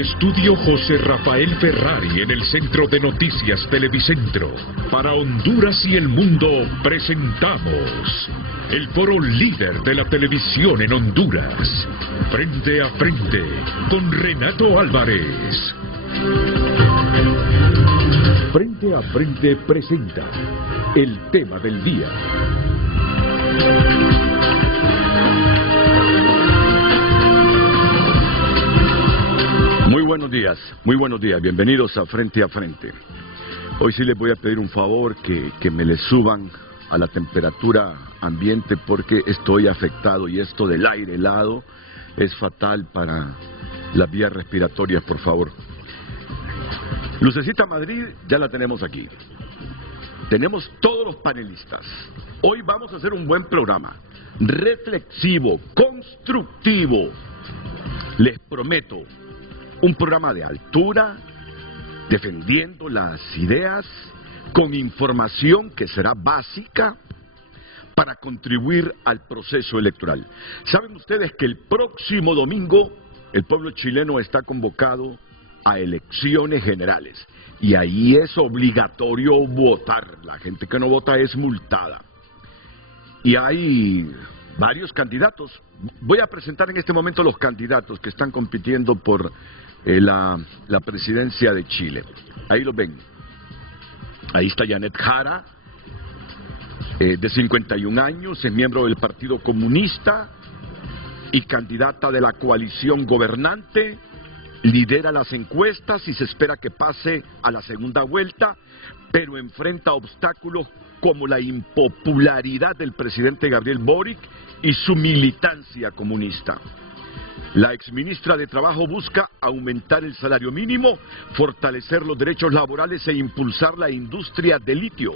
estudio José Rafael Ferrari en el Centro de Noticias Televicentro. Para Honduras y el mundo presentamos el foro líder de la televisión en Honduras. Frente a frente con Renato Álvarez. Frente a frente presenta el tema del día. Muy buenos días, bienvenidos a Frente a Frente. Hoy sí les voy a pedir un favor, que me le suban a la temperatura ambiente porque estoy afectado y esto del aire helado es fatal para las vías respiratorias, por favor. Lucecita Madrid ya la tenemos aquí. Tenemos todos los panelistas. Hoy vamos a hacer un buen programa, reflexivo, constructivo. Les prometo un programa de altura, defendiendo las ideas, con información que será básica para contribuir al proceso electoral. ¿Saben ustedes que el próximo domingo el pueblo chileno está convocado a elecciones generales? Y ahí es obligatorio votar. La gente que no vota es multada. Y hay varios candidatos. Voy a presentar en este momento los candidatos que están compitiendo por la presidencia de Chile. Ahí lo ven. Ahí está Janet Jara, de 51 años, es miembro del Partido Comunista y candidata de la coalición gobernante. Lidera las encuestas y se espera que pase a la segunda vuelta, pero enfrenta obstáculos como la impopularidad del presidente Gabriel Boric y su militancia comunista. La exministra de Trabajo busca aumentar el salario mínimo, fortalecer los derechos laborales e impulsar la industria del litio.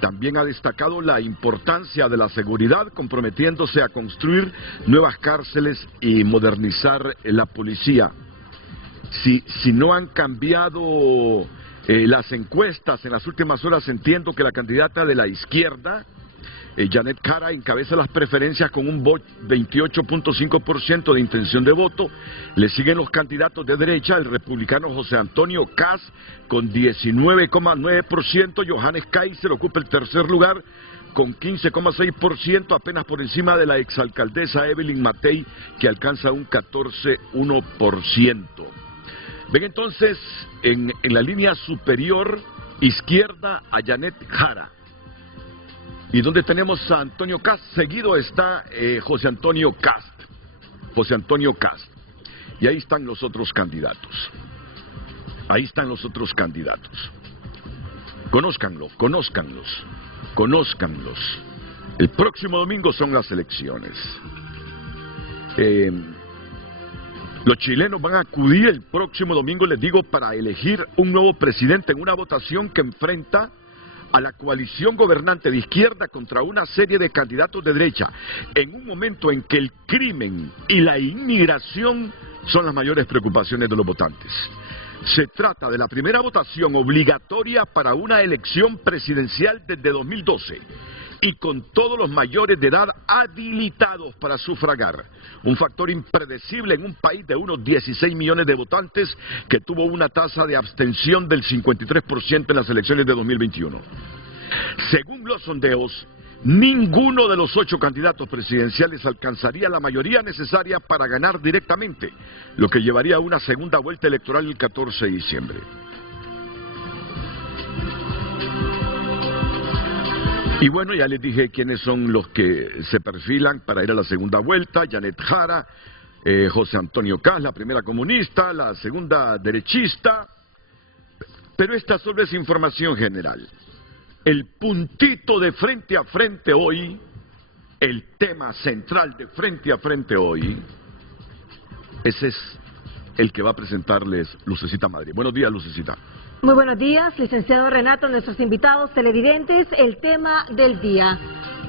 También ha destacado la importancia de la seguridad, comprometiéndose a construir nuevas cárceles y modernizar la policía. Si no han cambiado las encuestas en las últimas horas, entiendo que la candidata de la izquierda, Janet Jara, encabeza las preferencias con un 28.5% de intención de voto. Le siguen los candidatos de derecha, el republicano José Antonio Kast con 19,9%, Johannes Kaiser ocupa el tercer lugar con 15,6%, apenas por encima de la exalcaldesa Evelyn Matei, que alcanza un 14,1%. Ven entonces en la línea superior izquierda a Janet Jara. Y donde tenemos a Antonio Kast, seguido está José Antonio Kast. José Antonio Kast. Y ahí están los otros candidatos. Ahí están los otros candidatos. Conózcanlos. El próximo domingo son las elecciones. Los chilenos van a acudir el próximo domingo, les digo, para elegir un nuevo presidente en una votación que enfrenta a la coalición gobernante de izquierda contra una serie de candidatos de derecha, en un momento en que el crimen y la inmigración son las mayores preocupaciones de los votantes. Se trata de la primera votación obligatoria para una elección presidencial desde 2012 y con todos los mayores de edad habilitados para sufragar. Un factor impredecible en un país de unos 16 millones de votantes que tuvo una tasa de abstención del 53% en las elecciones de 2021. Según los sondeos, ninguno de los 8 candidatos presidenciales alcanzaría la mayoría necesaria para ganar directamente, lo que llevaría a una segunda vuelta electoral el 14 de diciembre. Y bueno, ya les dije quiénes son los que se perfilan para ir a la segunda vuelta: Janet Jara, José Antonio Kast, la primera comunista, la segunda derechista. Pero esta solo es información general. El puntito de Frente a Frente hoy, el tema central de Frente a Frente hoy, ese es el que va a presentarles Lucecita Madrid. Buenos días, Lucecita. Muy buenos días, licenciado Renato, nuestros invitados televidentes. El tema del día: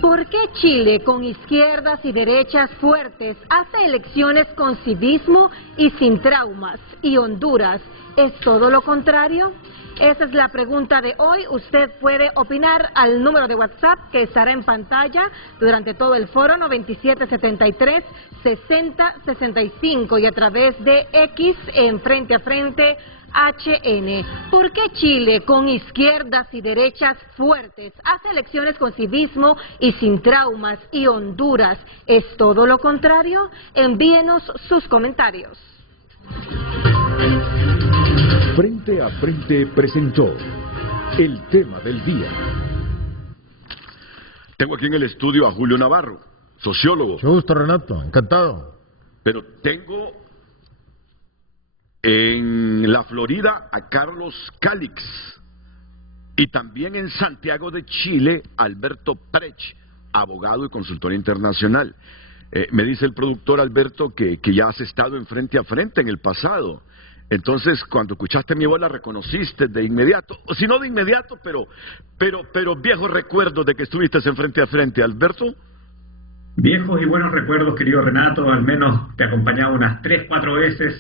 ¿Por qué Chile, con izquierdas y derechas fuertes, hace elecciones con civismo y sin traumas? ¿Y Honduras es todo lo contrario? Esa es la pregunta de hoy. Usted puede opinar al número de WhatsApp que estará en pantalla durante todo el foro, 9773-6065, y a través de X en Frente a Frente HN. ¿Por qué Chile, con izquierdas y derechas fuertes, hace elecciones con civismo y sin traumas? ¿Y Honduras es todo lo contrario? Envíenos sus comentarios. Frente a Frente presentó el tema del día. Tengo aquí en el estudio a Julio Navarro, sociólogo. Mucho gusto, Renato, encantado. Pero tengo en la Florida a Carlos Calix y también en Santiago de Chile Alberto Prech, abogado y consultor internacional. Me dice el productor Alberto que ya has estado en Frente a Frente en el pasado. Entonces, cuando escuchaste mi voz la reconociste de inmediato, o si no de inmediato, pero viejos recuerdos de que estuviste en Frente a Frente, Alberto. Viejos y buenos recuerdos, querido Renato, al menos te acompañaba unas 3, 4 veces,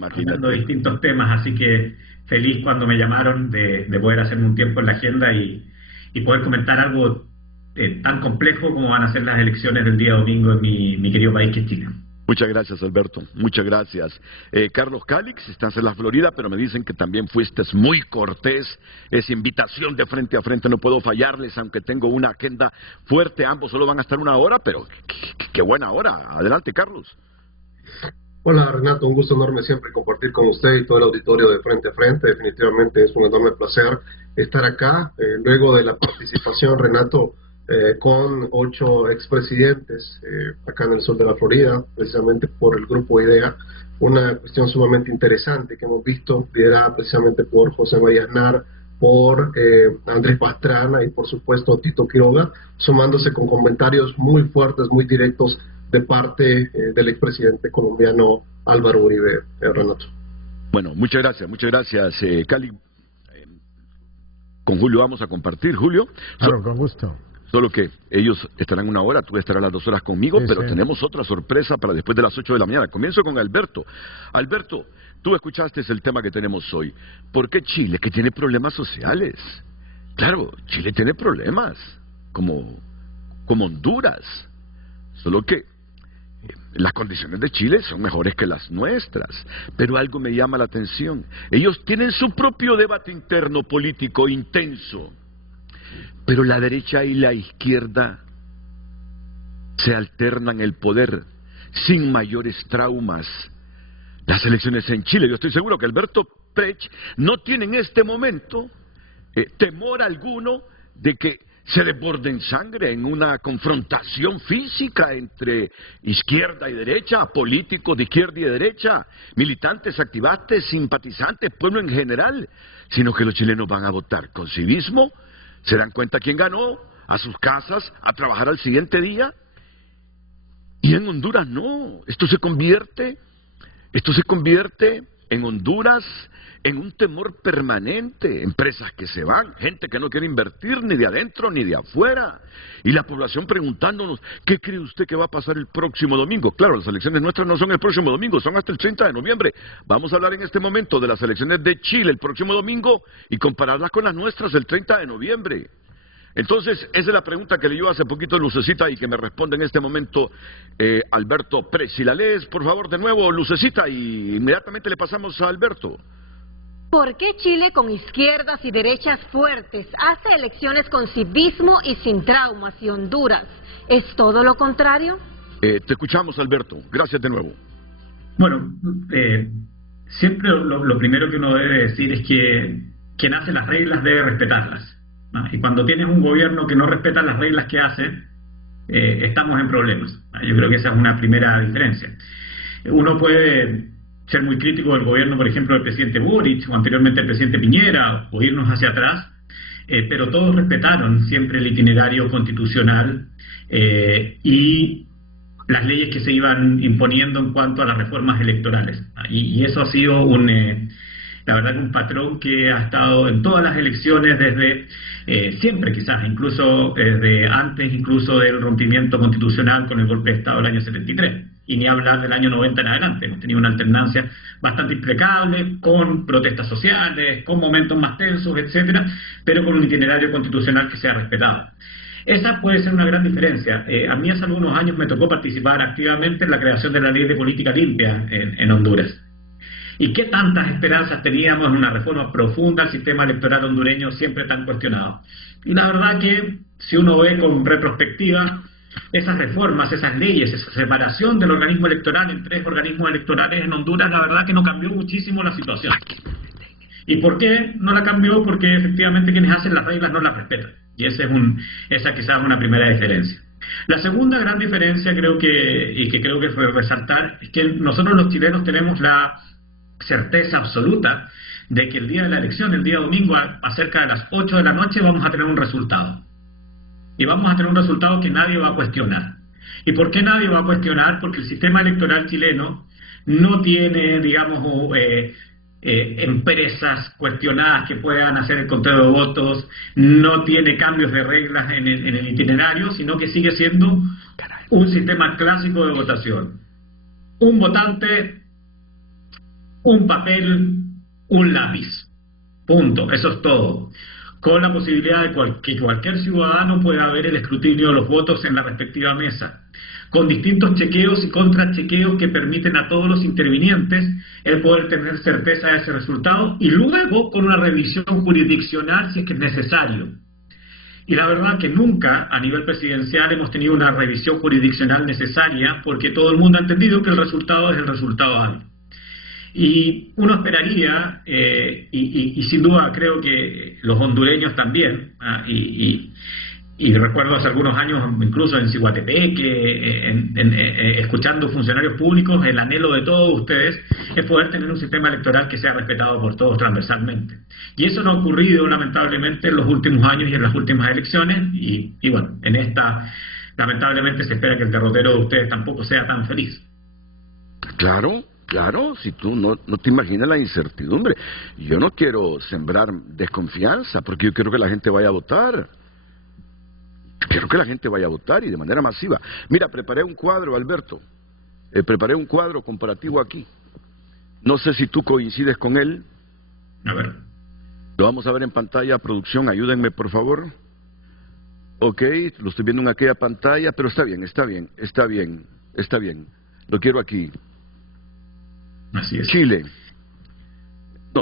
hablando de distintos temas, así que feliz cuando me llamaron de poder hacerme un tiempo en la agenda y poder comentar algo tan complejo como van a ser las elecciones del día domingo en mi querido país que es Chile. Muchas gracias, Alberto, muchas gracias. Carlos Calix, estás en la Florida, pero me dicen que también fuiste muy cortés. Esa invitación de Frente a Frente no puedo fallarles, aunque tengo una agenda fuerte. Ambos solo van a estar 1 hora, pero qué buena hora. Adelante, Carlos. Hola, Renato, un gusto enorme siempre compartir con usted y todo el auditorio de Frente a Frente. Definitivamente es un enorme placer estar acá. Luego de la participación, Renato, con 8 expresidentes acá en el sur de la Florida, precisamente por el Grupo IDEA, una cuestión sumamente interesante que hemos visto, liderada precisamente por José María Aznar, por Andrés Pastrana y por supuesto Tito Quiroga, sumándose con comentarios muy fuertes, muy directos de parte del expresidente colombiano Álvaro Uribe, Renato. Bueno, muchas gracias, Cali. Con Julio vamos a compartir, Julio. Claro, con gusto. Solo que ellos estarán 1 hora, tú estarás las 2 horas conmigo, sí, pero sí, tenemos otra sorpresa para después de las 8 de la mañana. Comienzo con Alberto. Alberto, tú escuchaste el tema que tenemos hoy. ¿Por qué Chile, que tiene problemas sociales? Claro, Chile tiene problemas, como Honduras. Solo que las condiciones de Chile son mejores que las nuestras. Pero algo me llama la atención. Ellos tienen su propio debate interno político intenso. Pero la derecha y la izquierda se alternan el poder sin mayores traumas. Las elecciones en Chile, yo estoy seguro que Alberto Prech no tiene en este momento temor alguno de que se desborde en sangre en una confrontación física entre izquierda y derecha, políticos de izquierda y de derecha, militantes, activistas, simpatizantes, pueblo en general, sino que los chilenos van a votar con civismo. Se dan cuenta quién ganó, a sus casas, a trabajar al siguiente día. Y en Honduras no. Esto se convierte en Honduras en un temor permanente. Empresas que se van, gente que no quiere invertir ni de adentro ni de afuera. Y la población preguntándonos, ¿qué cree usted que va a pasar el próximo domingo? Claro, las elecciones nuestras no son el próximo domingo, son hasta el 30 de noviembre. Vamos a hablar en este momento de las elecciones de Chile el próximo domingo y compararlas con las nuestras el 30 de noviembre. Entonces, esa es la pregunta que leyó hace poquito Lucecita y que me responde en este momento Alberto Prech. Si la lees, por favor, de nuevo, Lucecita, y inmediatamente le pasamos a Alberto. ¿Por qué Chile, con izquierdas y derechas fuertes, hace elecciones con civismo y sin traumas? ¿Y Honduras es todo lo contrario? Te escuchamos, Alberto. Gracias de nuevo. Bueno, siempre lo primero que uno debe decir es que quien hace las reglas debe respetarlas, ¿no? Y cuando tienes un gobierno que no respeta las reglas que hace, estamos en problemas, ¿no? Yo creo que esa es una primera diferencia. Uno puede ser muy crítico del gobierno, por ejemplo, del presidente Boric o anteriormente el presidente Piñera, o irnos hacia atrás, pero todos respetaron siempre el itinerario constitucional y las leyes que se iban imponiendo en cuanto a las reformas electorales. Y eso ha sido La verdad que un patrón que ha estado en todas las elecciones desde siempre, quizás, incluso desde antes incluso del rompimiento constitucional con el golpe de Estado del año 73. Y ni hablar del año 90 en adelante. Hemos tenido una alternancia bastante impecable, con protestas sociales, con momentos más tensos, etcétera, pero con un itinerario constitucional que se ha respetado. Esa puede ser una gran diferencia. A mí hace algunos años me tocó participar activamente en la creación de la Ley de Política Limpia en Honduras. ¿Y qué tantas esperanzas teníamos en una reforma profunda al sistema electoral hondureño siempre tan cuestionado? Y la verdad que, si uno ve con retrospectiva, esas reformas, esas leyes, esa separación del organismo electoral en 3 organismos electorales en Honduras, la verdad que no cambió muchísimo la situación. ¿Y por qué no la cambió? Porque efectivamente quienes hacen las reglas no las respetan. Y esa quizás es una primera diferencia. La segunda gran diferencia creo que fue resaltar es que nosotros los chilenos tenemos la certeza absoluta de que el día de la elección, el día domingo, a cerca de las 8 de la noche, vamos a tener un resultado. Y vamos a tener un resultado que nadie va a cuestionar. ¿Y por qué nadie va a cuestionar? Porque el sistema electoral chileno no tiene, digamos, empresas cuestionadas que puedan hacer el conteo de votos, no tiene cambios de reglas en el itinerario, sino que sigue siendo un sistema clásico de votación. Un votante, un papel, un lápiz. Punto. Eso es todo. Con la posibilidad de que cualquier ciudadano pueda ver el escrutinio de los votos en la respectiva mesa, con distintos chequeos y contrachequeos que permiten a todos los intervinientes el poder tener certeza de ese resultado, y luego con una revisión jurisdiccional si es que es necesario. Y la verdad que nunca a nivel presidencial hemos tenido una revisión jurisdiccional necesaria, porque todo el mundo ha entendido que el resultado es el resultado hábil. Y uno esperaría, y sin duda creo que los hondureños también, y recuerdo hace algunos años, incluso en Ciguatepeque, escuchando funcionarios públicos, el anhelo de todos ustedes es poder tener un sistema electoral que sea respetado por todos transversalmente. Y eso no ha ocurrido, lamentablemente, en los últimos años y en las últimas elecciones, y bueno, en esta, lamentablemente, se espera que el derrotero de ustedes tampoco sea tan feliz. Claro, si tú no te imaginas la incertidumbre. Yo no quiero sembrar desconfianza, porque yo quiero que la gente vaya a votar. Quiero que la gente vaya a votar y de manera masiva. Mira, preparé un cuadro, Alberto. Preparé un cuadro comparativo aquí. No sé si tú coincides con él. A ver. Lo vamos a ver en pantalla, producción, ayúdenme por favor. Ok, lo estoy viendo en aquella pantalla, pero está bien. Lo quiero aquí. Así es. Chile.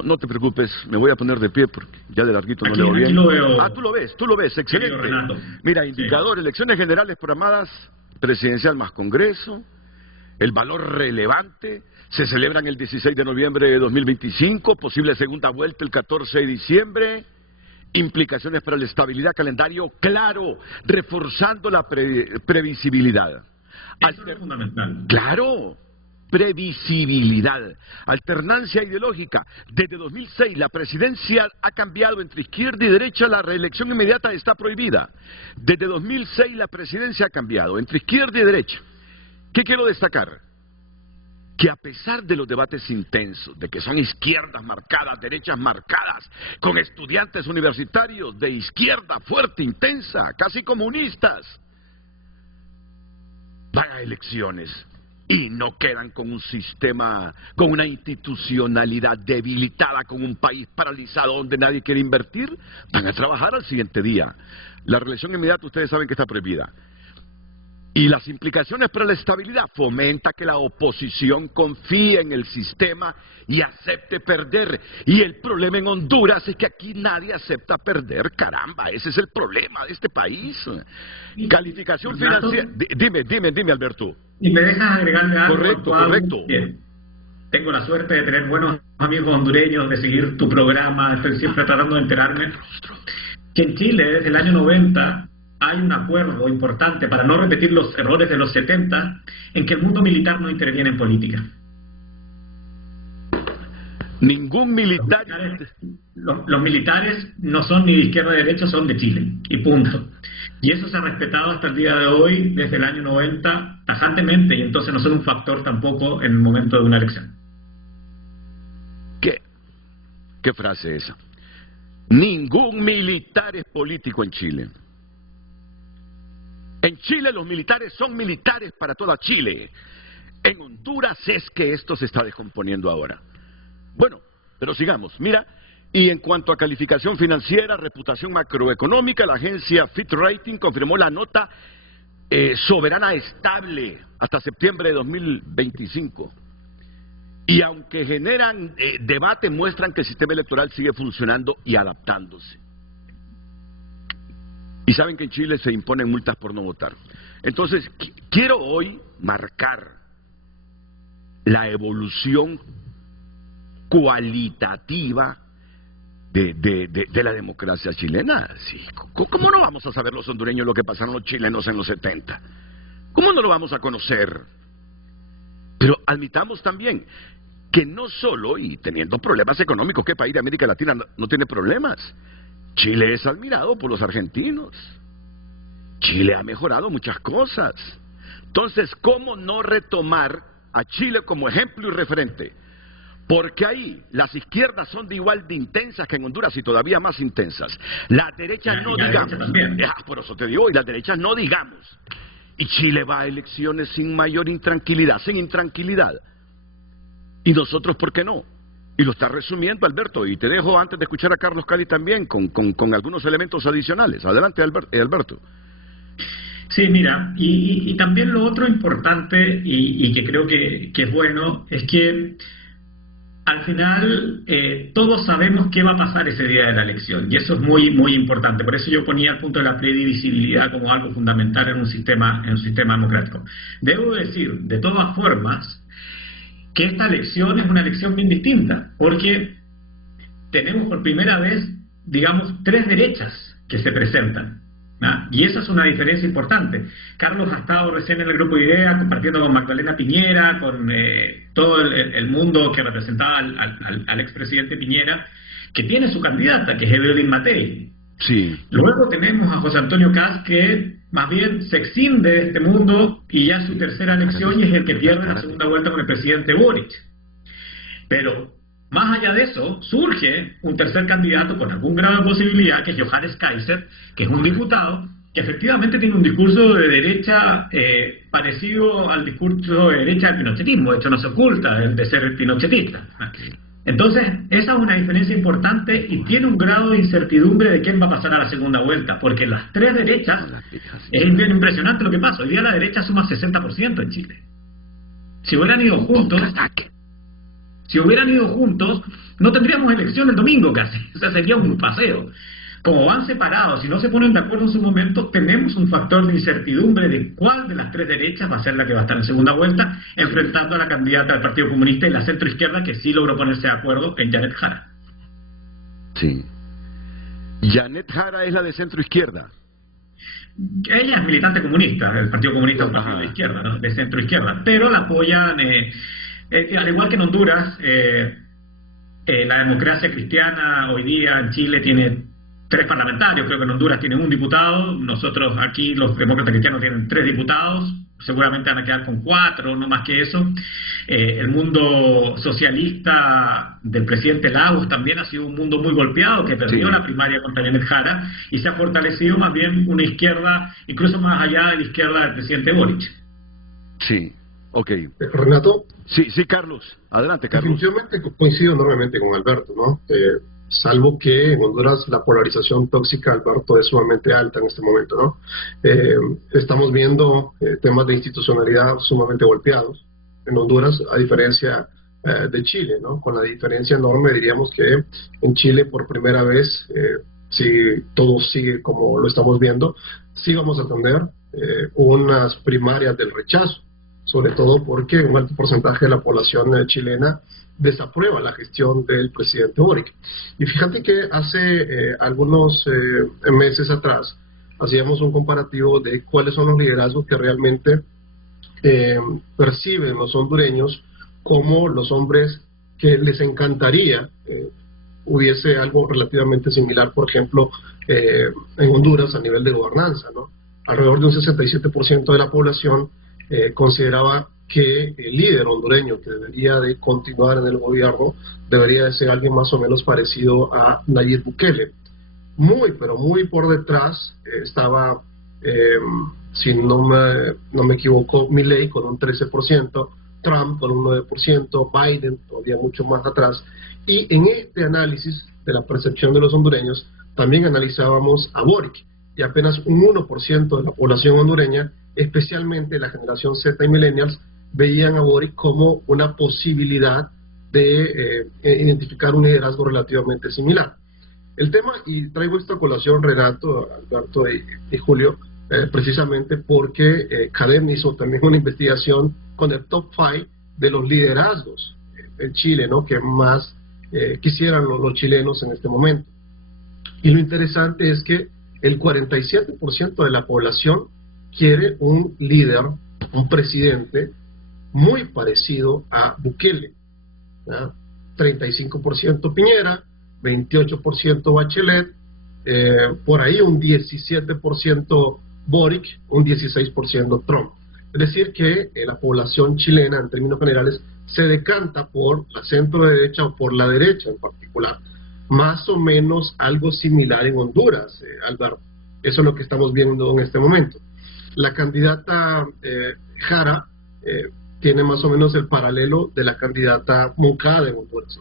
No te preocupes, me voy a poner de pie porque ya de larguito no leo bien. Aquí lo veo. Ah, tú lo ves, excelente. Mira, indicador, elecciones generales programadas, presidencial más Congreso, el valor relevante, se celebran el 16 de noviembre de 2025, posible segunda vuelta el 14 de diciembre, implicaciones para la estabilidad, calendario claro, reforzando la previsibilidad. Eso es fundamental. Claro. Previsibilidad, alternancia ideológica. Desde 2006 la presidencia ha cambiado entre izquierda y derecha, la reelección inmediata está prohibida. Desde 2006 la presidencia ha cambiado entre izquierda y derecha. ¿Qué quiero destacar? Que a pesar de los debates intensos, de que son izquierdas marcadas, derechas marcadas, con estudiantes universitarios de izquierda fuerte, intensa, casi comunistas, van a elecciones. Y no quedan con un sistema, con una institucionalidad debilitada, con un país paralizado donde nadie quiere invertir, van a trabajar al siguiente día. La reelección inmediata ustedes saben que está prohibida. Y las implicaciones para la estabilidad fomenta que la oposición confíe en el sistema y acepte perder. Y el problema en Honduras es que aquí nadie acepta perder, caramba, ese es el problema de este país. Calificación financiera. Dime, Alberto. Y me dejas agregarle algo. Correcto. Bien. Tengo la suerte de tener buenos amigos hondureños, de seguir tu programa, estoy siempre tratando de enterarme. Que en Chile, desde el año 90, hay un acuerdo importante para no repetir los errores de los 70, en que el mundo militar no interviene en política. Ningún militar. Los militares no son ni de izquierda ni de derecha, son de Chile, y punto. Y eso se ha respetado hasta el día de hoy, desde el año 90, tajantemente, y entonces no son un factor tampoco en el momento de una elección. ¿Qué frase esa? Ningún militar es político en Chile. En Chile los militares son militares para toda Chile. En Honduras es que esto se está descomponiendo ahora. Bueno, pero sigamos. Mira, y en cuanto a calificación financiera, reputación macroeconómica, la agencia Fitch Rating confirmó la nota soberana estable hasta septiembre de 2025. Y aunque generan debate, muestran que el sistema electoral sigue funcionando y adaptándose. Y saben que en Chile se imponen multas por no votar. Entonces, quiero hoy marcar la evolución cualitativa de la democracia chilena. Sí, ¿cómo no vamos a saber los hondureños lo que pasaron los chilenos en los 70? ¿Cómo no lo vamos a conocer? Pero admitamos también que no solo, y teniendo problemas económicos, ¿qué país de América Latina no tiene problemas? Chile es admirado por los argentinos. Chile ha mejorado muchas cosas. Entonces, ¿cómo no retomar a Chile como ejemplo y referente? Porque ahí las izquierdas son de igual de intensas que en Honduras y todavía más intensas. Las derechas no digamos. Por eso te digo, y las derechas no digamos. Y Chile va a elecciones sin mayor intranquilidad, sin intranquilidad. Y nosotros, ¿por qué no? Y lo está resumiendo Alberto, y te dejo antes de escuchar a Carlos Cali también con algunos elementos adicionales. Adelante, Alberto. Sí, mira, y también lo otro importante y que creo que es bueno es que al final todos sabemos qué va a pasar ese día de la elección, y eso es muy muy importante. Por eso yo ponía el punto de la previsibilidad como algo fundamental en un sistema democrático. Debo decir, de todas formas, que esta elección es una elección bien distinta, porque tenemos por primera vez, digamos, tres derechas que se presentan, ¿no? Y esa es una diferencia importante. Carlos ha estado recién en el grupo de ideas compartiendo con Magdalena Piñera, con todo el mundo que representaba al expresidente Piñera, que tiene su candidata, que es Evelyn Matei. Sí. Luego tenemos a José Antonio Kast, que más bien se exinde de este mundo y ya es su tercera elección y es el que pierde la segunda vuelta con el presidente Boric. Pero más allá de eso, surge un tercer candidato con algún grado de posibilidad, que es Johannes Kaiser, que es un diputado que efectivamente tiene un discurso de derecha parecido al discurso de derecha del pinochetismo. De hecho, no se oculta de ser pinochetista. Entonces, esa es una diferencia importante y tiene un grado de incertidumbre de quién va a pasar a la segunda vuelta, porque las tres derechas, es bien impresionante lo que pasa. Hoy día la derecha suma 60% en Chile. Si hubieran ido juntos, no tendríamos elección el domingo casi, o sea, sería un paseo. Como van separados y no se ponen de acuerdo en su momento, tenemos un factor de incertidumbre de cuál de las tres derechas va a ser la que va a estar en segunda vuelta, enfrentando a la candidata del Partido Comunista y la centroizquierda, que sí logró ponerse de acuerdo en Janet Jara. Sí. Janet Jara es la de centroizquierda. Ella es militante comunista, el Partido Comunista es un partido de izquierda, ¿no? De centroizquierda, pero la apoyan, al igual que en Honduras, la democracia cristiana hoy día en Chile tiene 3 parlamentarios, creo que en Honduras tienen 1 diputado, nosotros aquí los demócratas cristianos tienen 3 diputados, seguramente van a quedar con 4, no más que eso. El mundo socialista del presidente Lagos también ha sido un mundo muy golpeado, que perdió la primaria contra Janet Jara, y se ha fortalecido más bien una izquierda, incluso más allá de la izquierda del presidente Boric. Sí, ok. Renato. Sí, Carlos. Adelante, Carlos. Definitivamente coincido enormemente con Alberto, ¿no? Salvo que en Honduras la polarización tóxica, Alberto, es sumamente alta en este momento, ¿no? Estamos viendo temas de institucionalidad sumamente golpeados en Honduras, a diferencia de Chile, ¿no? Con la diferencia enorme, diríamos que en Chile por primera vez, si todo sigue como lo estamos viendo, sí vamos a tener unas primarias del rechazo, sobre todo porque un alto porcentaje de la población chilena desaprueba la gestión del presidente Boric. Y fíjate que hace algunos meses atrás hacíamos un comparativo de cuáles son los liderazgos que realmente perciben los hondureños como los hombres que les encantaría hubiese algo relativamente similar, por ejemplo, en Honduras a nivel de gobernanza, ¿no? Alrededor de un 67% de la población consideraba que el líder hondureño que debería de continuar en el gobierno debería de ser alguien más o menos parecido a Nayib Bukele. Muy, pero muy por detrás estaba, si no me equivoco, Milei con un 13%, Trump con un 9%, Biden todavía mucho más atrás. Y en este análisis de la percepción de los hondureños también analizábamos a Boric, y apenas un 1% de la población hondureña, especialmente la generación Z y millennials, veían a Boric como una posibilidad de identificar un liderazgo relativamente similar. El tema, y traigo esta colación, Renato, Alberto y Julio, precisamente porque CADEM hizo también una investigación con el top 5 de los liderazgos en Chile, ¿no?, que más quisieran los chilenos en este momento. Y lo interesante es que el 47% de la población quiere un líder, un presidente muy parecido a Bukele, ¿ya? 35% Piñera, 28% Bachelet, por ahí un 17% Boric, un 16% Trump. Es decir que la población chilena en términos generales se decanta por la centro derecha o por la derecha en particular. Más o menos algo similar en Honduras, Alberto. Eso es lo que estamos viendo en este momento. La candidata Jara tiene más o menos el paralelo de la candidata Moncada en Honduras.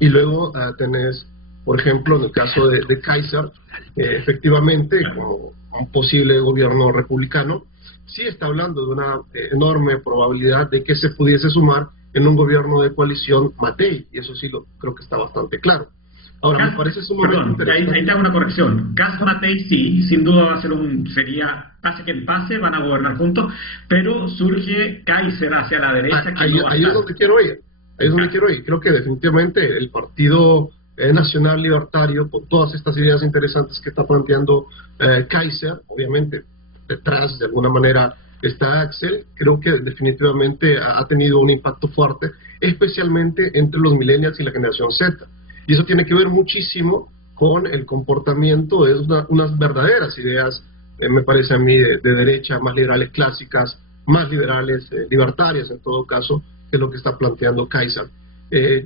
Y luego tenés, por ejemplo, en el caso de Kaiser, efectivamente, como un posible gobierno republicano, sí está hablando de una enorme probabilidad de que se pudiese sumar en un gobierno de coalición Matei, y eso sí creo que está bastante claro. Ahora, me parece sumamente interesante. Ahí te hago una corrección. Cas Matei sí, sin duda va a ser sería, pase quien pase, van a gobernar juntos, pero surge Kaiser hacia la derecha. Ahí es donde quiero ir. Ahí es donde quiero ir. Creo que definitivamente el Partido Nacional Libertario, con todas estas ideas interesantes que está planteando Kaiser, obviamente detrás de alguna manera está Axel, creo que definitivamente ha tenido un impacto fuerte, especialmente entre los millennials y la generación Z. Y eso tiene que ver muchísimo con el comportamiento de unas verdaderas ideas, me parece a mí, de derecha, más liberales clásicas, más liberales, libertarias en todo caso, que es lo que está planteando Kaiser.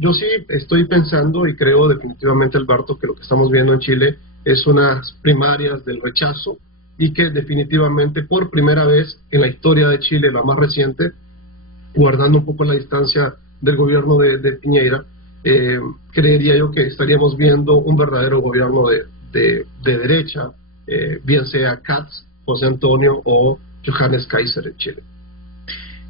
Yo sí estoy pensando y creo definitivamente, Alberto, que lo que estamos viendo en Chile es unas primarias del rechazo, y que definitivamente por primera vez en la historia de Chile, la más reciente, guardando un poco la distancia del gobierno de Piñera, creería yo que estaríamos viendo un verdadero gobierno de derecha, bien sea Katz, José Antonio o Johannes Kaiser en Chile.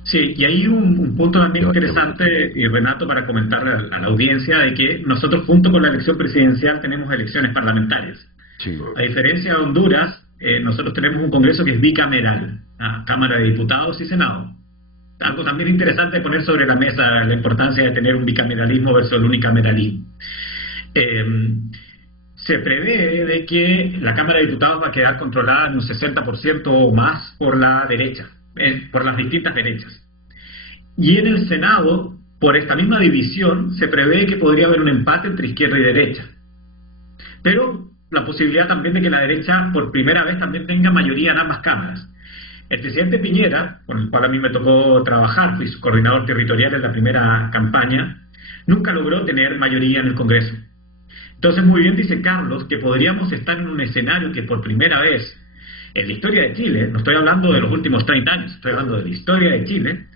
Sí, y hay un punto también interesante, y Renato, para comentarle a la audiencia, de que nosotros junto con la elección presidencial tenemos elecciones parlamentarias. Sí. A diferencia de Honduras, nosotros tenemos un Congreso que es bicameral, Cámara de Diputados y Senado. Algo también interesante de poner sobre la mesa, la importancia de tener un bicameralismo versus el unicameralismo. Se prevé de que la Cámara de Diputados va a quedar controlada en un 60% o más por la derecha, por las distintas derechas. Y en el Senado, por esta misma división, se prevé que podría haber un empate entre izquierda y derecha. Pero la posibilidad también de que la derecha por primera vez también tenga mayoría en ambas cámaras. El presidente Piñera, con el cual a mí me tocó trabajar, fui su coordinador territorial en la primera campaña, nunca logró tener mayoría en el Congreso. Entonces, muy bien dice Carlos, que podríamos estar en un escenario que por primera vez en la historia de Chile, no estoy hablando de los últimos 30 años, estoy hablando de la historia de Chile,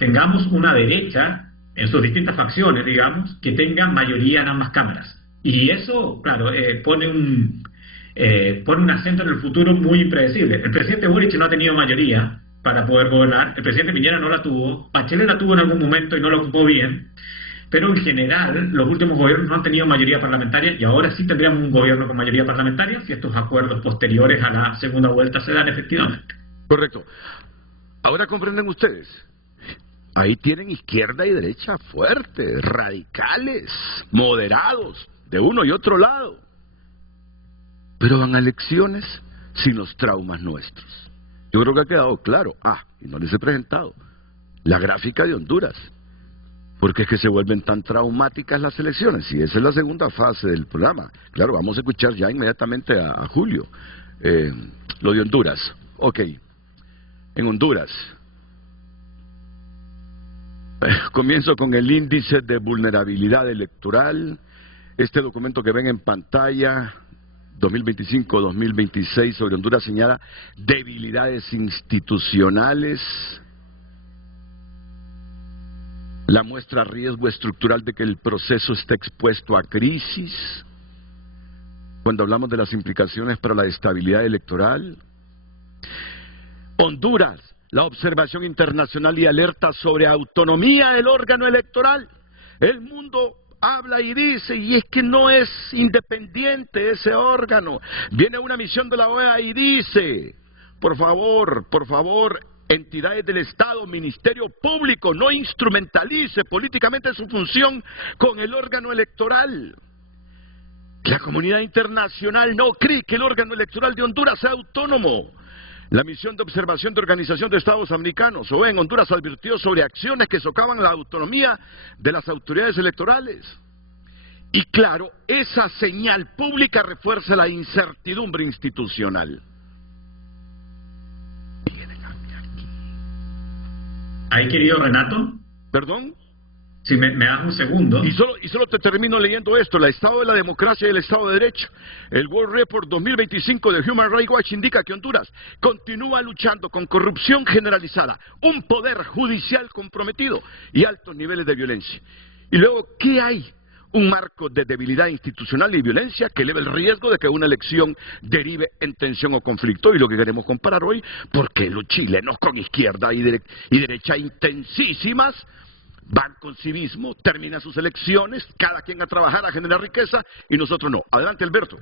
tengamos una derecha, en sus distintas facciones, digamos, que tenga mayoría en ambas cámaras. Y eso, claro, pone un acento en el futuro muy impredecible. El presidente Boric no ha tenido mayoría para poder gobernar, el presidente Piñera no la tuvo, Bachelet la tuvo en algún momento y no la ocupó bien, pero en general los últimos gobiernos no han tenido mayoría parlamentaria, y ahora sí tendríamos un gobierno con mayoría parlamentaria si estos acuerdos posteriores a la segunda vuelta se dan efectivamente. Correcto. Ahora comprenden ustedes, ahí tienen izquierda y derecha fuertes, radicales, moderados, de uno y otro lado, pero van a elecciones sin los traumas nuestros. Yo creo que ha quedado claro. Y no les he presentado la gráfica de Honduras, porque es que se vuelven tan traumáticas las elecciones, y esa es la segunda fase del programa. Claro, vamos a escuchar ya inmediatamente a Julio. Lo de Honduras. Ok, en Honduras Comienzo con el índice de vulnerabilidad electoral. Este documento que ven en pantalla, 2025-2026, sobre Honduras, señala debilidades institucionales. La muestra riesgo estructural de que el proceso está expuesto a crisis. Cuando hablamos de las implicaciones para la estabilidad electoral. Honduras, la observación internacional y alerta sobre autonomía del órgano electoral. El mundo habla y dice, y es que no es independiente ese órgano. Viene una misión de la OEA y dice, por favor, entidades del Estado, Ministerio Público, no instrumentalice políticamente su función con el órgano electoral. La comunidad internacional no cree que el órgano electoral de Honduras sea autónomo. La misión de observación de Organización de Estados Americanos, OEA, en Honduras advirtió sobre acciones que socavan la autonomía de las autoridades electorales. Y claro, esa señal pública refuerza la incertidumbre institucional. Ahí, querido Renato. ¿Perdón? Si me das un segundo. Y solo te termino leyendo esto. El estado de la democracia y el estado de derecho. El World Report 2025 de Human Rights Watch indica que Honduras continúa luchando con corrupción generalizada, un poder judicial comprometido y altos niveles de violencia. Y luego, ¿qué hay? Un marco de debilidad institucional y violencia que eleva el riesgo de que una elección derive en tensión o conflicto. Y lo que queremos comparar hoy, porque los chilenos con izquierda y derecha intensísimas van con civismo, terminan sus elecciones, cada quien a trabajar, a generar riqueza, y nosotros no. Adelante, Alberto.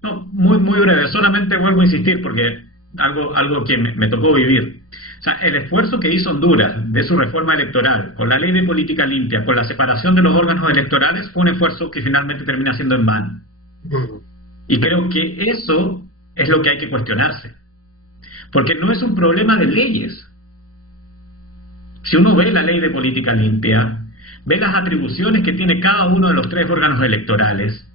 No, muy breve, solamente vuelvo a insistir porque algo que me tocó vivir. O sea, el esfuerzo que hizo Honduras de su reforma electoral, con la ley de política limpia, con la separación de los órganos electorales, fue un esfuerzo que finalmente termina siendo en vano. Y creo que eso es lo que hay que cuestionarse. Porque no es un problema de leyes. Si uno ve la ley de política limpia, ve las atribuciones que tiene cada uno de los 3 órganos electorales,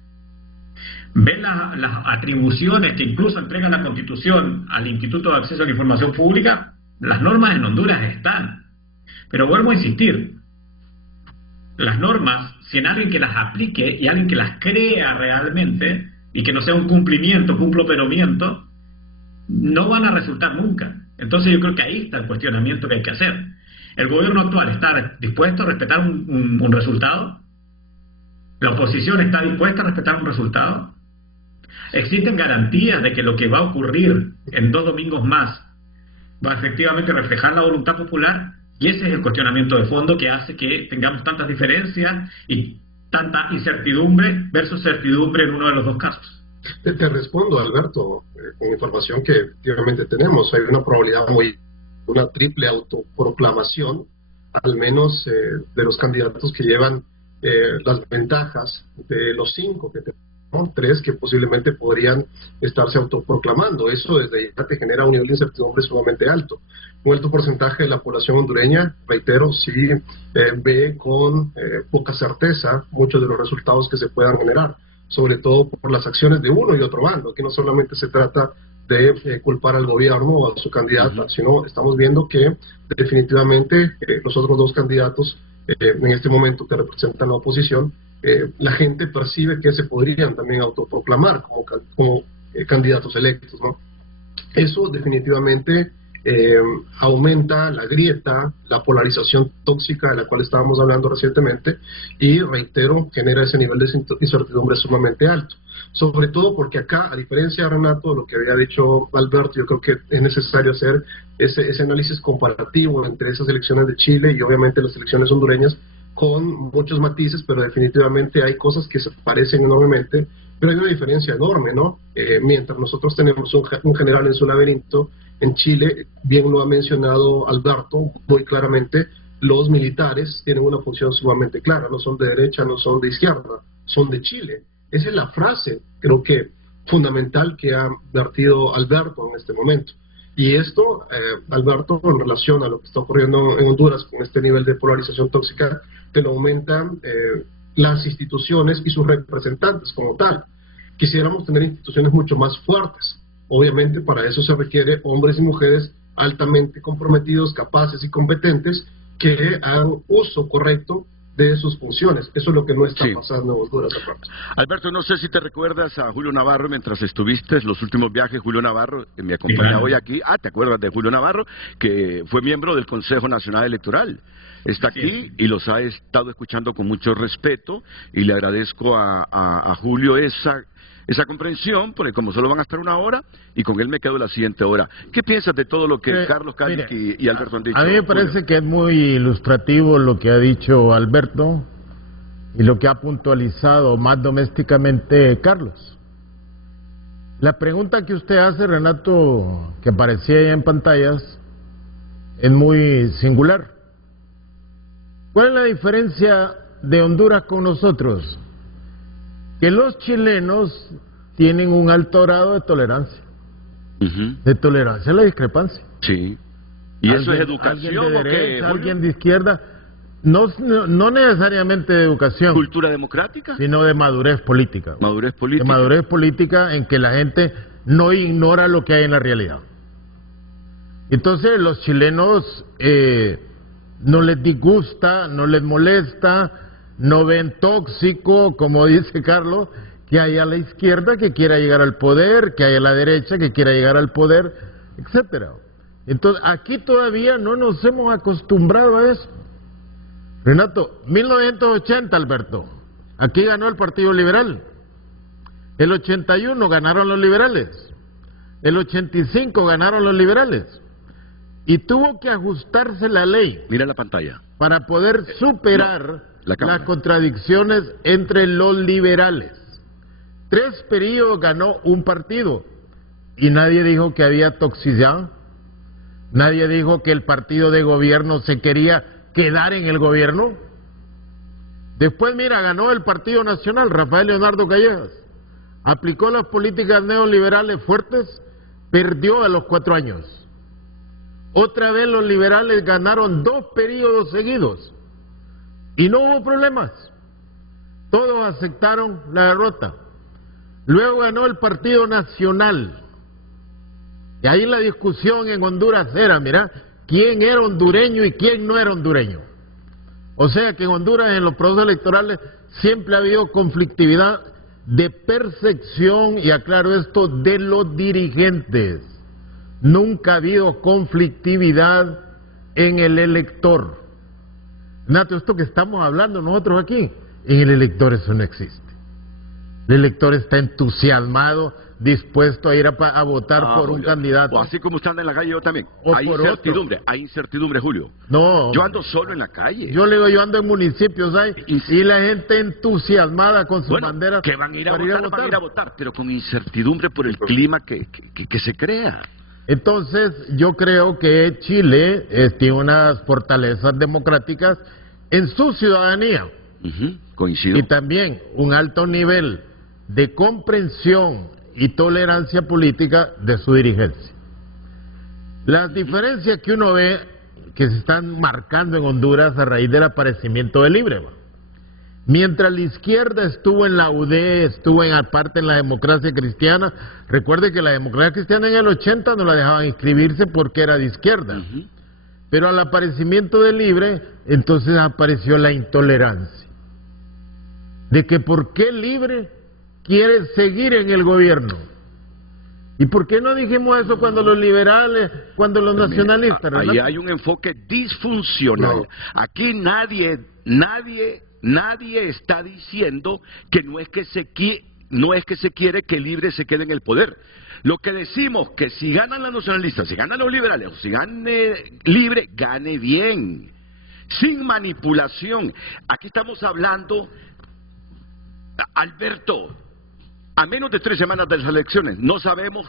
ve las atribuciones que incluso entrega la Constitución al Instituto de Acceso a la Información Pública, las normas en Honduras están. Pero vuelvo a insistir, las normas, si en alguien que las aplique y alguien que las crea realmente, y que no sea un cumplimiento, cumplo-pero-miento, no van a resultar nunca. Entonces yo creo que ahí está el cuestionamiento que hay que hacer. ¿El gobierno actual está dispuesto a respetar un resultado? ¿La oposición está dispuesta a respetar un resultado? ¿Existen garantías de que lo que va a ocurrir en 2 domingos más va a efectivamente reflejar la voluntad popular? Y ese es el cuestionamiento de fondo que hace que tengamos tantas diferencias y tanta incertidumbre versus certidumbre en uno de los 2 casos. Te respondo, Alberto, con información que efectivamente tenemos. Hay una triple autoproclamación, al menos de los candidatos que llevan las ventajas de los 5 que tenemos, 3 que posiblemente podrían estarse autoproclamando. Eso desde ya te genera un nivel de incertidumbre sumamente alto. Un alto porcentaje de la población hondureña, reitero, sí ve con poca certeza muchos de los resultados que se puedan generar, sobre todo por las acciones de uno y otro bando. Aquí no solamente se trata de culpar al gobierno o a su candidata, sino estamos viendo que definitivamente los otros 2 candidatos en este momento que representan la oposición, la gente percibe que se podrían también autoproclamar como candidatos electos, ¿no? Eso definitivamente aumenta la grieta, la polarización tóxica de la cual estábamos hablando recientemente, y reitero, genera ese nivel de incertidumbre sumamente alto. Sobre todo porque acá, a diferencia de Renato, lo que había dicho Alberto, yo creo que es necesario hacer ese análisis comparativo entre esas elecciones de Chile y obviamente las elecciones hondureñas, con muchos matices, pero definitivamente hay cosas que se parecen enormemente, pero hay una diferencia enorme, ¿no? Mientras nosotros tenemos un general en su laberinto, en Chile, bien lo ha mencionado Alberto, muy claramente, los militares tienen una función sumamente clara, no son de derecha, no son de izquierda, son de Chile. Esa es la frase, creo que fundamental, que ha vertido Alberto en este momento. Y esto, Alberto, en relación a lo que está ocurriendo en Honduras con este nivel de polarización tóxica, te lo aumentan las instituciones y sus representantes como tal. Quisiéramos tener instituciones mucho más fuertes. Obviamente para eso se requiere hombres y mujeres altamente comprometidos, capaces y competentes, que hagan uso correcto de sus funciones. Eso es lo que no está Sí. pasando en Honduras aparte. Alberto, no sé si te recuerdas a Julio Navarro mientras estuviste los últimos viajes. Julio Navarro me acompaña claro. hoy aquí. ¿Te acuerdas de Julio Navarro? Que fue miembro del Consejo Nacional Electoral. Está Sí. aquí y los ha estado escuchando con mucho respeto, y le agradezco a Julio esa comprensión, porque como solo van a estar una hora, y con él me quedo la siguiente hora. ¿Qué piensas de todo lo que Carlos Calic mire, y Alberto han dicho? A mí me parece Julio? que es muy ilustrativo lo que ha dicho Alberto y lo que ha puntualizado más domésticamente Carlos. La pregunta que usted hace, Renato, que aparecía ya en pantallas, es muy singular. ¿Cuál es la diferencia de Honduras con nosotros? Que los chilenos tienen un alto grado de tolerancia. Ujú. De tolerancia a la discrepancia. Sí. ¿Y eso es Alguien educación de o qué, derecha, Julio? alguien de izquierda, no necesariamente de educación, ¿Cultura democrática? sino de madurez política. Madurez De política. madurez política en que la gente no ignora lo que hay en la realidad. Entonces los chilenos no les disgusta, no les molesta, no ven tóxico, como dice Carlos, que haya la izquierda que quiera llegar al poder, que haya la derecha que quiera llegar al poder, etcétera. Entonces aquí todavía no nos hemos acostumbrado a eso. Renato, 1980, Alberto, aquí ganó el Partido Liberal. El 81 ganaron los liberales. El 85 ganaron los liberales. Y tuvo que ajustarse la ley Mira la pantalla. para poder superar la cámara. las contradicciones entre los liberales. 3 periodos ganó un partido y nadie dijo que había toxicidad, nadie dijo que el partido de gobierno se quería quedar en el gobierno. Después, mira, ganó el Partido Nacional, Rafael Leonardo Callejas, aplicó las políticas neoliberales fuertes, perdió a los 4 años. Otra vez los liberales ganaron 2 periodos seguidos y no hubo problemas. Todos aceptaron la derrota. Luego ganó el Partido Nacional. Y ahí la discusión en Honduras era, mira, quién era hondureño y quién no era hondureño. O sea que en Honduras en los procesos electorales siempre ha habido conflictividad de percepción, y aclaro esto, de los dirigentes. Nunca ha habido conflictividad en el elector. Nato, esto que estamos hablando nosotros aquí, en el elector eso no existe. El elector está entusiasmado, dispuesto a ir a votar por un Julio. candidato. O así como usted anda en la calle, yo también. O Hay por incertidumbre, Julio. No, Yo ando solo en la calle. yo le digo, yo ando en municipios ahí y la gente entusiasmada con sus Bueno, banderas que van a ir a para votar, van a ir a votar, pero con incertidumbre por el clima que se crea. Entonces, yo creo que Chile tiene unas fortalezas democráticas en su ciudadanía Ujú, coincido. y también un alto nivel de comprensión y tolerancia política de su dirigencia. Las diferencias que uno ve que se están marcando en Honduras a raíz del aparecimiento de Libre. Mientras la izquierda estuvo en la UD, estuvo en aparte en la democracia cristiana, recuerde que la democracia cristiana en el 80 no la dejaban inscribirse porque era de izquierda. Ujú. Pero al aparecimiento de Libre, entonces apareció la intolerancia. De que por qué Libre quiere seguir en el gobierno. ¿Y por qué no dijimos eso cuando los liberales, cuando los nacionalistas? Ahí Renato? hay un enfoque disfuncional. No. Aquí nadie está diciendo que no es que se quiere que Libre se quede en el poder. Lo que decimos que si ganan los nacionalistas, si ganan los liberales, o si gane Libre, gane bien, sin manipulación. Aquí estamos hablando, Alberto, a menos de 3 semanas de las elecciones, no sabemos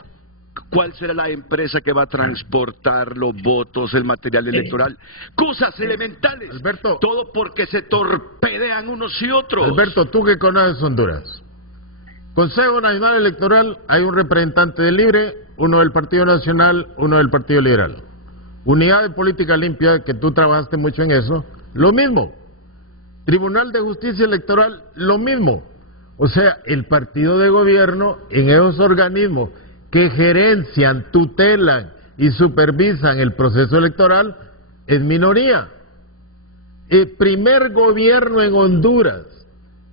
cuál será la empresa que va a transportar los votos, el material electoral, cosas elementales. Alberto. Todo porque se torpedean unos y otros. Alberto, tú que conoces Honduras. Consejo Nacional Electoral, hay un representante de Libre, uno del Partido Nacional, uno del Partido Liberal. Unidad de Política Limpia, que tú trabajaste mucho en eso, lo mismo. Tribunal de Justicia Electoral, lo mismo. O sea, el partido de gobierno en esos organismos que gerencian, tutelan y supervisan el proceso electoral es minoría. el primer gobierno en Honduras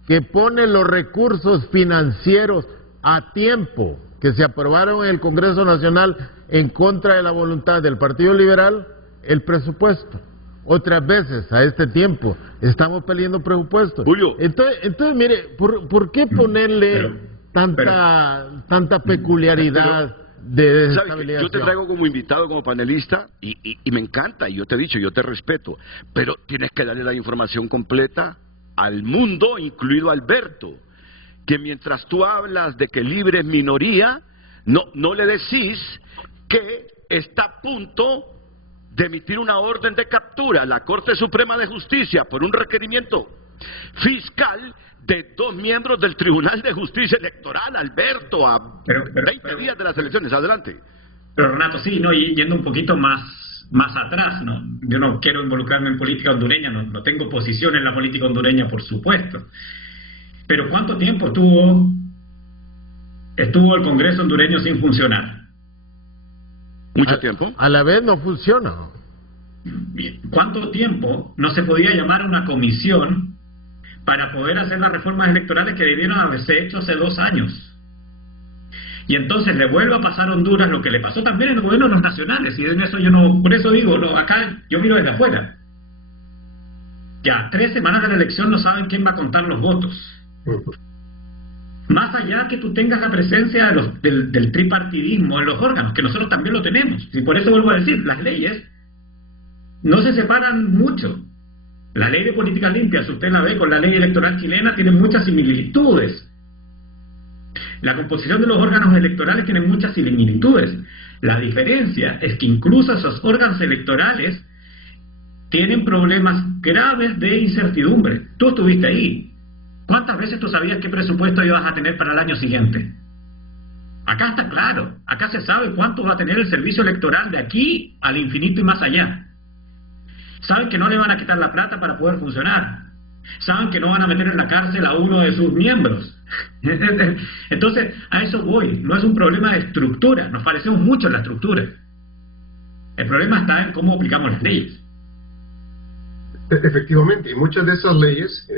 que pone los recursos financieros a tiempo, que se aprobaron en el Congreso Nacional en contra de la voluntad del Partido Liberal, el presupuesto. Otras veces, a este tiempo, estamos peleando presupuestos. Julio. Entonces mire, ¿por qué ponerle tanta peculiaridad de desestabilización? Yo te traigo como invitado, como panelista, y me encanta, y yo te he dicho, yo te respeto, pero tienes que darle la información completa al mundo, incluido Alberto, que mientras tú hablas de que Libre es minoría, no le decís que está a punto de emitir una orden de captura a la Corte Suprema de Justicia por un requerimiento fiscal de 2 miembros del Tribunal de Justicia Electoral, Alberto, a 20 días de las elecciones. Adelante. Pero Renato, sí, no, y yendo un poquito más atrás, ¿no? Yo no quiero involucrarme en política hondureña, no tengo posición en la política hondureña, por supuesto. Pero ¿cuánto tiempo estuvo el Congreso hondureño sin funcionar? ¿Mucho tiempo? A la vez no funciona. Bien. ¿Cuánto tiempo no se podía llamar a una comisión para poder hacer las reformas electorales que debieron haberse hecho hace 2 años? Y entonces le vuelve a pasar a Honduras lo que le pasó también en el gobierno de los nacionales, y en eso por eso digo, acá yo miro desde afuera. Ya 3 semanas de la elección no saben quién va a contar los votos. Más allá que tú tengas la presencia del tripartidismo en los órganos, que nosotros también lo tenemos. Y por eso vuelvo a decir, las leyes no se separan mucho. La ley de política limpia, si usted la ve con la ley electoral chilena, tiene muchas similitudes. La composición de los órganos electorales tiene muchas similitudes. La diferencia es que incluso esos órganos electorales tienen problemas graves de incertidumbre. Tú estuviste ahí. ¿Cuántas veces tú sabías qué presupuesto ibas a tener para el año siguiente? Acá está claro. Acá se sabe cuánto va a tener el servicio electoral de aquí al infinito y más allá. Saben que no le van a quitar la plata para poder funcionar. Saben que no van a meter en la cárcel a uno de sus miembros. Entonces, a eso voy. No es un problema de estructura. Nos parecemos mucho en la estructura. El problema está en cómo aplicamos las leyes. Efectivamente, y muchas de esas leyes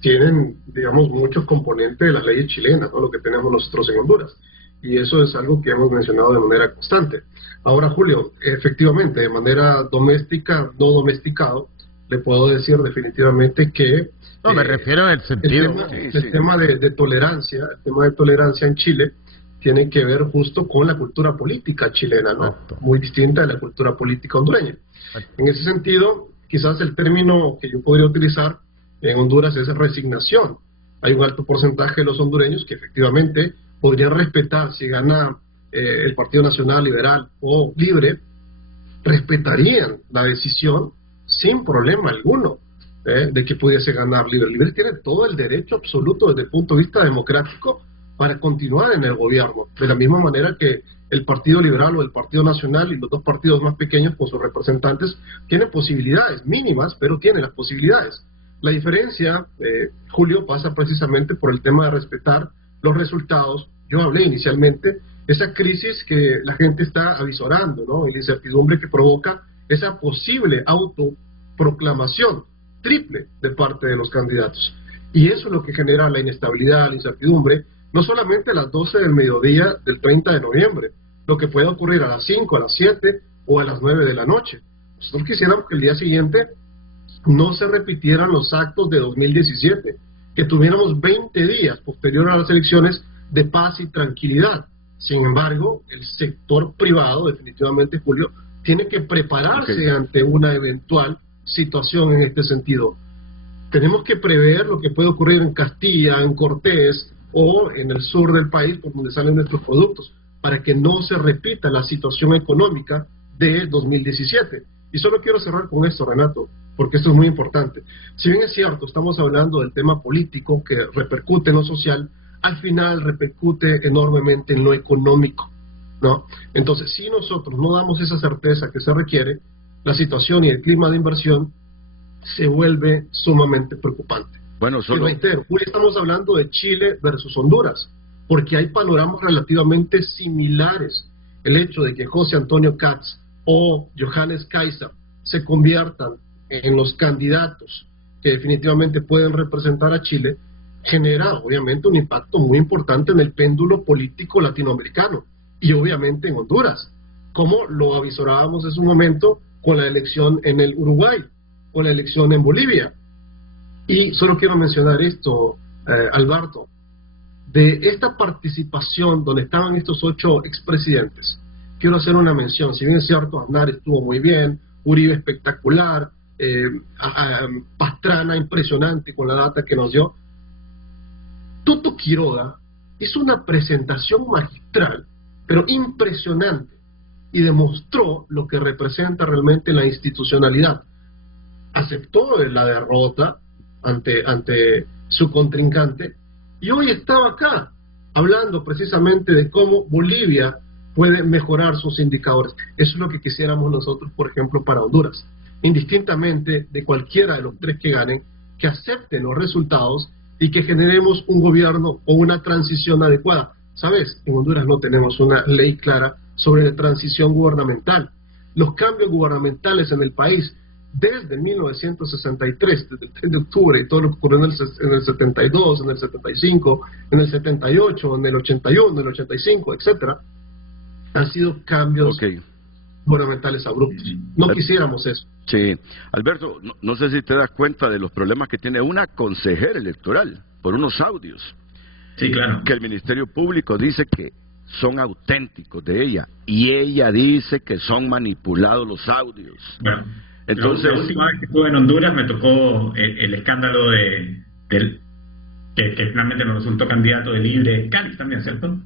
tienen, digamos, muchos componentes de las leyes chilenas, ¿no? Lo que tenemos nosotros en Honduras. Y eso es algo que hemos mencionado de manera constante. Ahora, Julio, efectivamente, de manera doméstica, no domesticado, le puedo decir definitivamente que... No, me refiero en el sentido... El tema de tolerancia, el tema de tolerancia en Chile tiene que ver justo con la cultura política chilena, ¿no? Muy distinta de la cultura política hondureña. En ese sentido, quizás el término que yo podría utilizar en Honduras es resignación. Hay un alto porcentaje de los hondureños que efectivamente podrían respetar, si gana el Partido Nacional Liberal o Libre, respetarían la decisión sin problema alguno de que pudiese ganar Libre. Libre tiene todo el derecho absoluto desde el punto de vista democrático para continuar en el gobierno, de la misma manera que el Partido Liberal o el Partido Nacional y los 2 partidos más pequeños con sus representantes tienen posibilidades mínimas, pero tienen las posibilidades. La diferencia, Julio, pasa precisamente por el tema de respetar los resultados. Yo hablé inicialmente esa crisis que la gente está avisorando, ¿no? Y la incertidumbre que provoca esa posible autoproclamación triple de parte de los candidatos. Y eso es lo que genera la inestabilidad, la incertidumbre, no solamente a las 12 del mediodía del 30 de noviembre, lo que puede ocurrir a las 5, a las 7 o a las 9 de la noche. Nosotros quisiéramos que el día siguiente no se repitieran los actos de 2017, que tuviéramos 20 días posterior a las elecciones de paz y tranquilidad. Sin embargo, el sector privado, definitivamente, Julio, tiene que prepararse ante una eventual situación en este sentido. Tenemos que prever lo que puede ocurrir en Castilla, en Cortés o en el sur del país, por donde salen nuestros productos, para que no se repita la situación económica de 2017. Y solo quiero cerrar con esto, Renato, porque esto es muy importante. Si bien es cierto, estamos hablando del tema político que repercute en lo social, al final repercute enormemente en lo económico, ¿no? Entonces, si nosotros no damos esa certeza que se requiere, la situación y el clima de inversión se vuelve sumamente preocupante. Bueno, y reitero, hoy estamos hablando de Chile versus Honduras, porque hay panoramas relativamente similares. El hecho de que José Antonio Katz o Johannes Kaiser se conviertan en los candidatos que definitivamente pueden representar a Chile, genera obviamente un impacto muy importante en el péndulo político latinoamericano y obviamente en Honduras, como lo avisorábamos en su momento con la elección en el Uruguay, con la elección en Bolivia. Y solo quiero mencionar esto, Alberto, de esta participación donde estaban estos 8 expresidentes. Quiero hacer una mención. Si bien es cierto, Aznar estuvo muy bien, Uribe espectacular, Pastrana impresionante con la data que nos dio, Toto Quiroga hizo una presentación magistral, pero impresionante, y demostró lo que representa realmente la institucionalidad. Aceptó la derrota ante su contrincante, y hoy estaba acá hablando precisamente de cómo Bolivia puede mejorar sus indicadores. Eso es lo que quisiéramos nosotros, por ejemplo, para Honduras. Indistintamente de cualquiera de los 3 que ganen, que acepten los resultados y que generemos un gobierno o una transición adecuada. ¿Sabes? En Honduras no tenemos una ley clara sobre la transición gubernamental. Los cambios gubernamentales en el país, desde 1963, desde el 3 de octubre, y todo lo que ocurrió en el 72, en el 75, en el 78, en el 81, en el 85, etcétera, han sido cambios gubernamentales abruptos. No quisiéramos eso. Sí. Alberto, no sé si te das cuenta de los problemas que tiene una consejera electoral por unos audios. Sí, claro. Que el Ministerio Público dice que son auténticos de ella, y ella dice que son manipulados los audios. Bueno, entonces, la última vez que estuve en Honduras me tocó el escándalo del que finalmente nos resultó candidato de Libre Cáliz también, ¿cierto?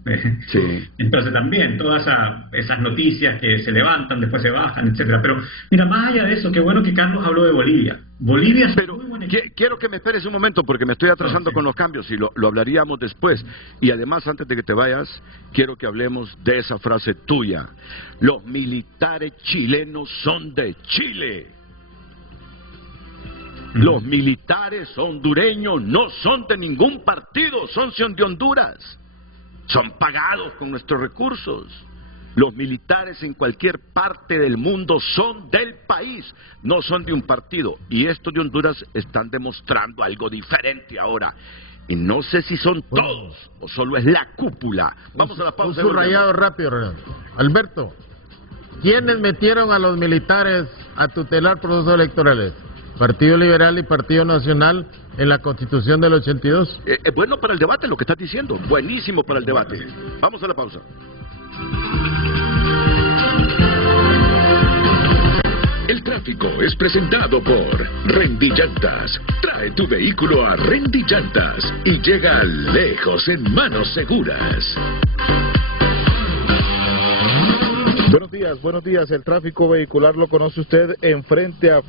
Sí. Entonces también todas esas noticias que se levantan, después se bajan, etcétera. Pero mira, más allá de eso, qué bueno que Carlos habló de Bolivia. Bolivia es pero muy buena. Quiero que me esperes un momento porque me estoy atrasando con los cambios y lo hablaríamos después. Y además, antes de que te vayas, quiero que hablemos de esa frase tuya. Los militares chilenos son de Chile. Los militares hondureños no son de ningún partido, son de Honduras. Son pagados con nuestros recursos. Los militares en cualquier parte del mundo son del país, no son de un partido. Y estos de Honduras están demostrando algo diferente ahora. Y no sé si son todos o solo es la cúpula. Vamos a la pausa. Un subrayado rápido, Renato. Alberto, ¿quiénes metieron a los militares a tutelar procesos electorales? Partido Liberal y Partido Nacional en la Constitución del 82. Bueno para el debate lo que estás diciendo, buenísimo para el debate. Vamos a la pausa. El tráfico es presentado por Rendy Llantas. Trae tu vehículo a Rendy Llantas y llega lejos en manos seguras. Buenos días. El tráfico vehicular lo conoce usted en frente a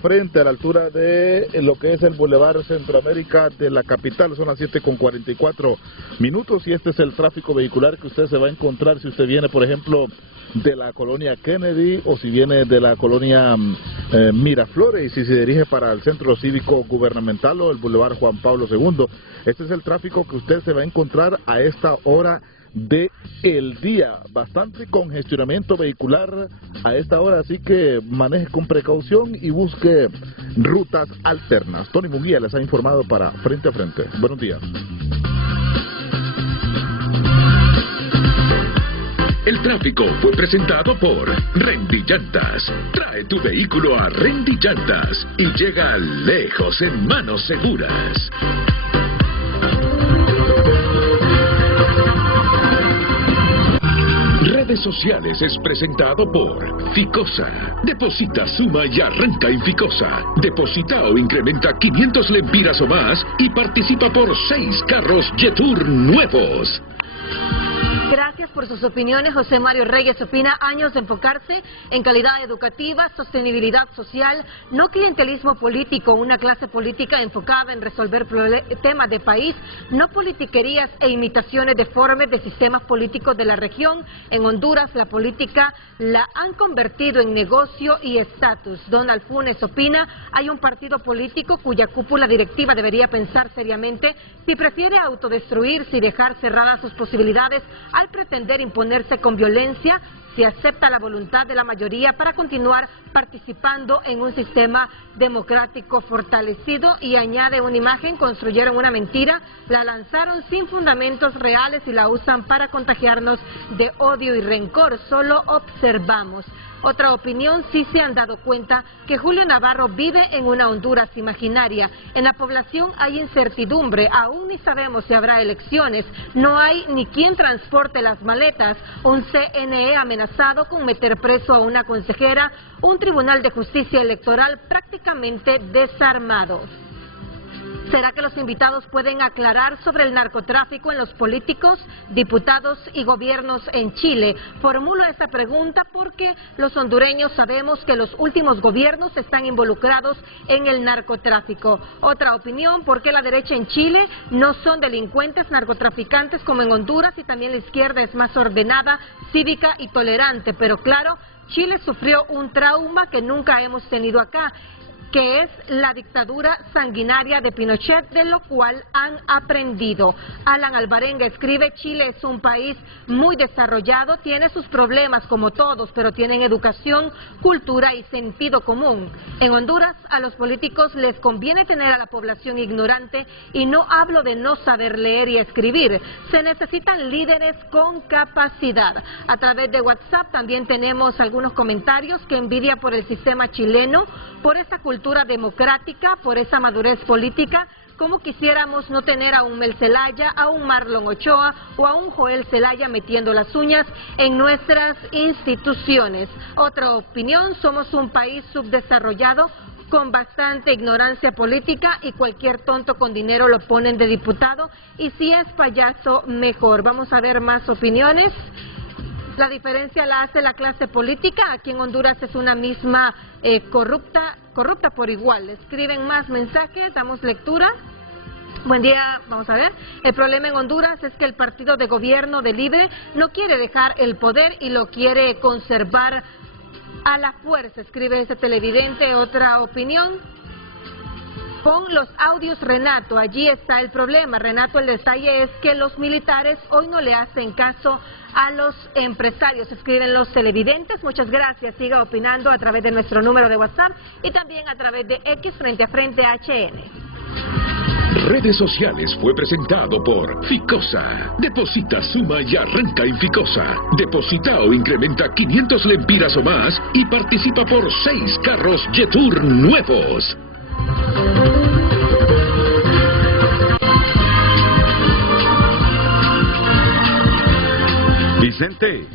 la altura de lo que es el Boulevard Centroamérica de la capital. Son las 7:44 minutos y este es el tráfico vehicular que usted se va a encontrar si usted viene, por ejemplo, de la colonia Kennedy o si viene de la colonia Miraflores y si se dirige para el Centro Cívico Gubernamental o el Boulevard Juan Pablo II. Este es el tráfico que usted se va a encontrar a esta hora de el día. Bastante congestionamiento vehicular a esta hora, así que maneje con precaución y busque rutas alternas. Tony Munguía les ha informado para Frente a Frente. Buenos días. El tráfico fue presentado por Rendy Llantas. Trae tu vehículo a Rendy Llantas y llega lejos en manos seguras. Redes sociales es presentado por Ficosa. Deposita, suma y arranca en Ficosa. Deposita o incrementa 500 lempiras o más y participa por 6 carros Jetour nuevos. Gracias por sus opiniones. José Mario Reyes opina: años de enfocarse en calidad educativa, sostenibilidad social, no clientelismo político, una clase política enfocada en resolver temas de país, no politiquerías e imitaciones deformes de sistemas políticos de la región. En Honduras la política la han convertido en negocio y estatus. Donald Funes opina: hay un partido político cuya cúpula directiva debería pensar seriamente si prefiere autodestruirse y dejar cerradas sus posibilidades al pretender imponerse con violencia si acepta la voluntad de la mayoría para continuar participando en un sistema democrático fortalecido. Y añade una imagen: construyeron una mentira, la lanzaron sin fundamentos reales y la usan para contagiarnos de odio y rencor. Solo observamos. Otra opinión: sí se han dado cuenta que Julio Navarro vive en una Honduras imaginaria. En la población hay incertidumbre, aún ni sabemos si habrá elecciones, no hay ni quien transporte las maletas, un CNE amenazado con meter preso a una consejera, un tribunal de justicia electoral prácticamente desarmado. ¿Será que los invitados pueden aclarar sobre el narcotráfico en los políticos, diputados y gobiernos en Chile? Formulo esta pregunta porque los hondureños sabemos que los últimos gobiernos están involucrados en el narcotráfico. Otra opinión: ¿por qué la derecha en Chile no son delincuentes narcotraficantes como en Honduras y también la izquierda es más ordenada, cívica y tolerante? Pero claro, Chile sufrió un trauma que nunca hemos tenido acá, que es la dictadura sanguinaria de Pinochet, de lo cual han aprendido. Alan Alvarenga escribe: Chile es un país muy desarrollado, tiene sus problemas como todos, pero tienen educación, cultura y sentido común. En Honduras a los políticos les conviene tener a la población ignorante, y no hablo de no saber leer y escribir, se necesitan líderes con capacidad. A través de WhatsApp también tenemos algunos comentarios: que envidia por el sistema chileno, por esa cultura democrática, por esa madurez política. Como quisiéramos no tener a un Mel Zelaya, a un Marlon Ochoa o a un Joel Zelaya metiendo las uñas en nuestras instituciones. Otra opinión: somos un país subdesarrollado con bastante ignorancia política y cualquier tonto con dinero lo ponen de diputado, y si es payaso mejor. Vamos a ver más opiniones. La diferencia la hace la clase política. Aquí en Honduras es una misma corrupta por igual. Escriben más mensajes, damos lectura. Buen día, vamos a ver. El problema en Honduras es que el partido de gobierno de Libre no quiere dejar el poder y lo quiere conservar a la fuerza, escribe ese televidente. Otra opinión: pon los audios, Renato, allí está el problema. Renato, el detalle es que los militares hoy no le hacen caso a los empresarios, escriben los televidentes. Muchas gracias, siga opinando a través de nuestro número de WhatsApp y también a través de X Frente a Frente HN. Redes sociales fue presentado por Ficosa. Deposita, suma y arranca en Ficosa. Deposita o incrementa 500 lempiras o más y participa por 6 carros Jetour nuevos. Vicente,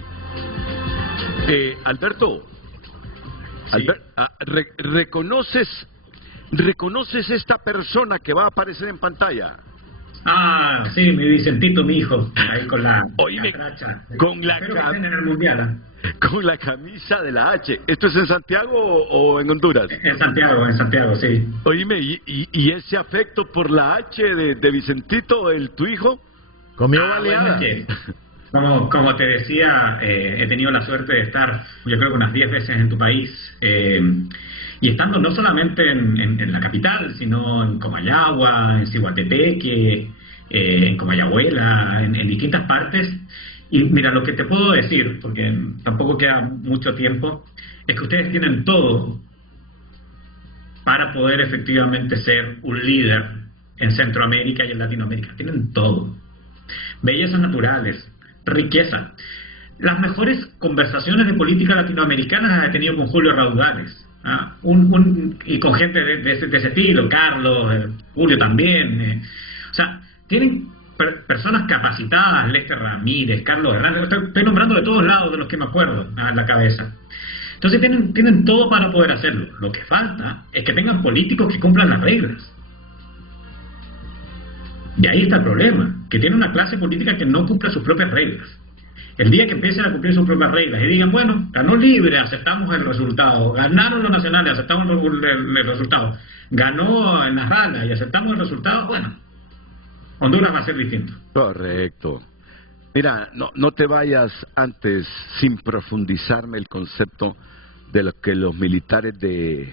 Alberto, Sí. ¿reconoces esta persona que va a aparecer en pantalla? Ah, sí, mi Vicentito, mi hijo, ahí con la Oíme, catracha. con la Espero que estén en el Mundial, con la camisa de la H. ¿Esto es en Santiago o en Honduras? En Santiago, sí. Oíme, ¿y ese afecto por la H de Vicentito, tu hijo? Comió Bueno, baleada. es que, como te decía, he tenido la suerte de estar, yo creo que unas 10 veces en tu país, y estando no solamente en la capital, sino en Comayagua, en Ciguatepeque, en Comayagüela, en distintas partes. Y mira, lo que te puedo decir, porque tampoco queda mucho tiempo, es que ustedes tienen todo para poder efectivamente ser un líder en Centroamérica y en Latinoamérica. Tienen todo. Bellezas naturales, riqueza. Las mejores conversaciones de política latinoamericana las he tenido con Julio Raudales, ¿ah? Y con gente de ese estilo, Carlos, Julio también. O sea, tienen personas capacitadas, Lester Ramírez, Carlos Hernández, estoy nombrando de todos lados de los que me acuerdo en la cabeza. Entonces tienen todo para poder hacerlo. Lo que falta es que tengan políticos que cumplan las reglas. Y ahí está el problema, que tiene una clase política que no cumple sus propias reglas. El día que empiecen a cumplir sus propias reglas y digan, bueno, ganó Libre, aceptamos el resultado, ganaron los nacionales, aceptamos el resultado, ganó en las ranas y aceptamos el resultado, bueno, Honduras va a ser distinto. Correcto. Mira, no te vayas antes sin profundizarme el concepto de lo que los militares de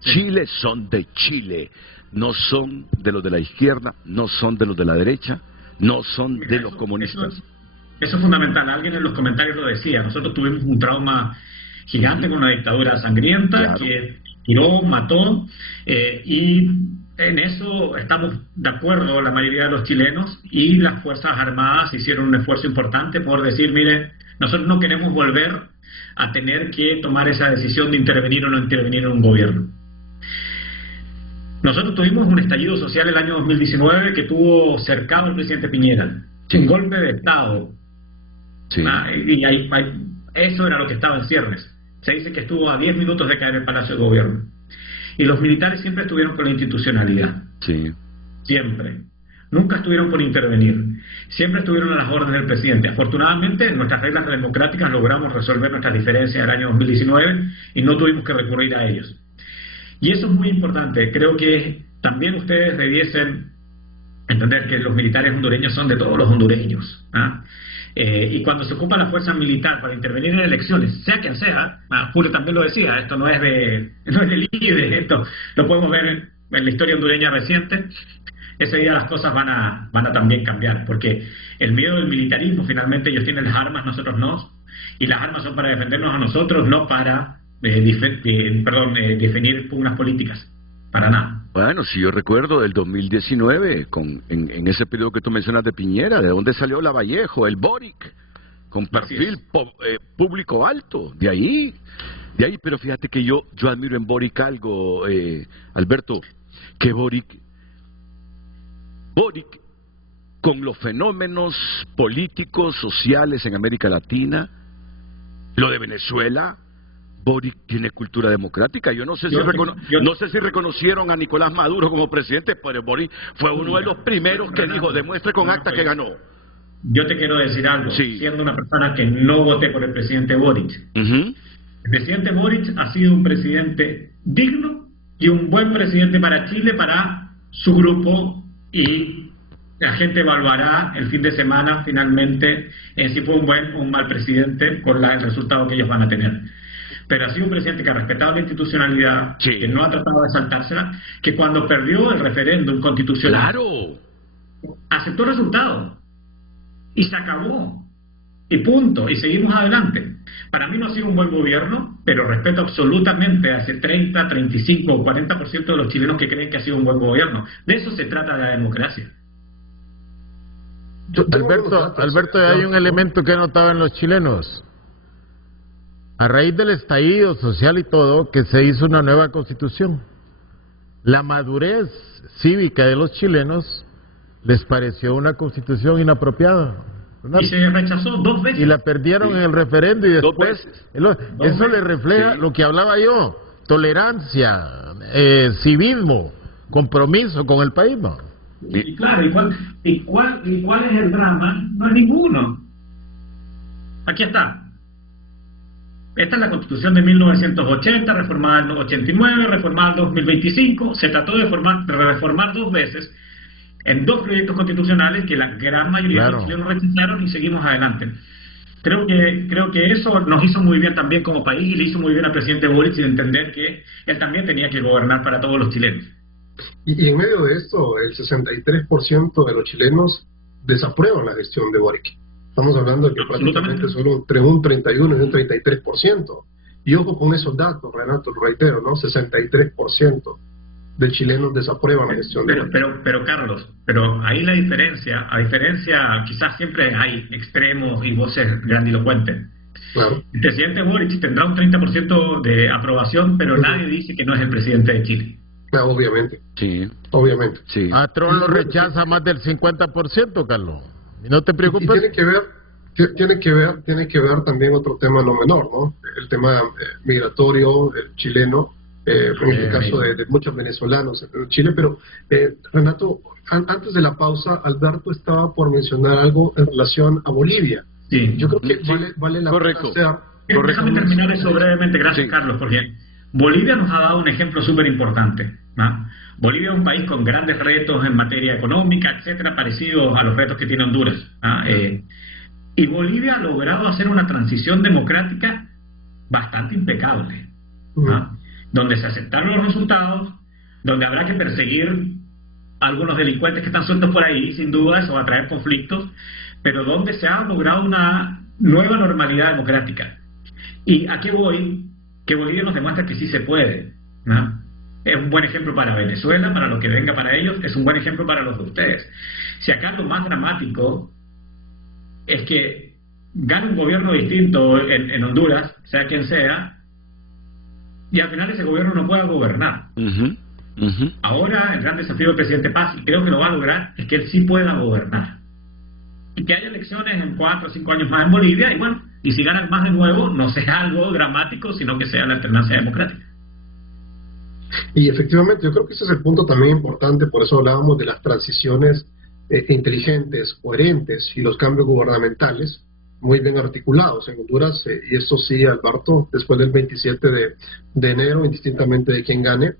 Chile son de Chile. No son de los de la izquierda, no son de los de la derecha, no son de los comunistas. Eso es fundamental. Alguien en los comentarios lo decía. Nosotros tuvimos un trauma gigante con una dictadura sangrienta, claro, que tiró, mató, y en eso estamos de acuerdo la mayoría de los chilenos, y las Fuerzas Armadas hicieron un esfuerzo importante por decir, mire, nosotros no queremos volver a tener que tomar esa decisión de intervenir o no intervenir en un gobierno. Nosotros tuvimos un estallido social el año 2019 que tuvo cercado al presidente Piñera, sí, un golpe de Estado, sí, y eso era lo que estaba en ciernes. Se dice que estuvo a 10 minutos de caer el Palacio de Gobierno. Y los militares siempre estuvieron con la institucionalidad. Sí. Siempre. Nunca estuvieron por intervenir. Siempre estuvieron a las órdenes del presidente. Afortunadamente, en nuestras reglas democráticas logramos resolver nuestras diferencias en el año 2019 y no tuvimos que recurrir a ellos. Y eso es muy importante. Creo que también ustedes debiesen entender que los militares hondureños son de todos los hondureños, ¿ah? Y cuando se ocupa la fuerza militar para intervenir en elecciones, sea quien sea, Julio también lo decía, esto no es de líder, esto lo podemos ver en la historia hondureña reciente, ese día las cosas van a también cambiar, porque el miedo del militarismo, finalmente ellos tienen las armas, nosotros no, y las armas son para defendernos a nosotros, no para definir pugnas políticas, para nada. Bueno, si yo recuerdo del 2019, en ese periodo que tú mencionas de Piñera, ¿de dónde salió Lavallejo? El Boric, con perfil público alto, de ahí, pero fíjate que yo admiro en Boric algo, Alberto, que Boric, con los fenómenos políticos, sociales en América Latina, lo de Venezuela, Boric tiene cultura democrática. Yo no sé si reconocieron a Nicolás Maduro como presidente, pero Boric fue uno de los primeros que dijo, demuestre con acta que ganó. Yo te quiero decir algo, siendo una persona que no voté por el presidente Boric. El presidente Boric ha sido un presidente digno y un buen presidente para Chile, para su grupo, y la gente evaluará el fin de semana finalmente si fue un buen o un mal presidente con el resultado que ellos van a tener. Pero ha sido un presidente que ha respetado la institucionalidad, que no ha tratado de saltársela, que cuando perdió el referéndum constitucional, aceptó el resultado y se acabó, y punto, y seguimos adelante. Para mí no ha sido un buen gobierno, pero respeto absolutamente a ese 30, 35 o 40% de los chilenos que creen que ha sido un buen gobierno. De eso se trata la democracia. Alberto, hay un elemento que notaban los chilenos. A raíz del estallido social y todo, que se hizo una nueva constitución. La madurez cívica de los chilenos les pareció una constitución inapropiada. Y se rechazó 2 veces. Y la perdieron en el referendo y después... Eso le refleja lo que hablaba yo, tolerancia, civismo, compromiso con el país, ¿no? Y claro, ¿y cuál es el drama? No es ninguno. Aquí está. Esta es la Constitución de 1980, reformada en 89, reformada en 2025. Se trató de reformar 2 veces en 2 proyectos constitucionales que la gran mayoría de los chilenos rechazaron, y seguimos adelante. Creo que eso nos hizo muy bien también como país, y le hizo muy bien al presidente Boric de entender que él también tenía que gobernar para todos los chilenos. Y en medio de esto, el 63% de los chilenos desaprueban la gestión de Boric. Estamos hablando de que prácticamente solo entre un 31 y un 33%. Y ojo con esos datos, Renato, lo reitero, ¿no? 63% de chilenos desaprueban la gestión de Boric. Pero Carlos, ahí la diferencia, quizás siempre hay extremos y voces grandilocuentes. Claro. El presidente Boric tendrá un 30% de aprobación, pero nadie dice que no es el presidente de Chile. Obviamente. Sí. Obviamente. Sí. A Trump lo rechaza más del 50%, Carlos. Y no te preocupes. Y tiene que ver también otro tema no menor, ¿no? El tema migratorio chileno, en el caso de muchos venezolanos en Chile. Pero, Renato, antes de la pausa, Alberto estaba por mencionar algo en relación a Bolivia. Sí. Yo creo que vale la pena hacer... Déjame terminar eso brevemente, gracias Carlos, porque Bolivia nos ha dado un ejemplo súper importante, ¿no? Bolivia es un país con grandes retos en materia económica, etcétera, parecidos a los retos que tiene Honduras, ¿no? Y Bolivia ha logrado hacer una transición democrática bastante impecable, ¿no? Donde se aceptaron los resultados, donde habrá que perseguir a algunos delincuentes que están sueltos por ahí, sin duda, eso va a traer conflictos, pero donde se ha logrado una nueva normalidad democrática. ¿Y a qué voy? Que Bolivia nos demuestra que sí se puede, ¿no? Es un buen ejemplo para Venezuela, para lo que venga para ellos, es un buen ejemplo para los de ustedes. Si acá lo más dramático es que gane un gobierno distinto en Honduras, sea quien sea, y al final ese gobierno no pueda gobernar. Ahora el gran desafío del presidente Paz, y creo que lo va a lograr, es que él sí pueda gobernar. Y que haya elecciones en 4 o 5 años más en Bolivia, y bueno, y si ganan más de nuevo, no sea algo dramático, sino que sea la alternancia democrática. Y efectivamente, yo creo que ese es el punto también importante, por eso hablábamos de las transiciones inteligentes, coherentes y los cambios gubernamentales muy bien articulados en Honduras, y esto sí, Alberto, después del 27 de enero, indistintamente de quién gane,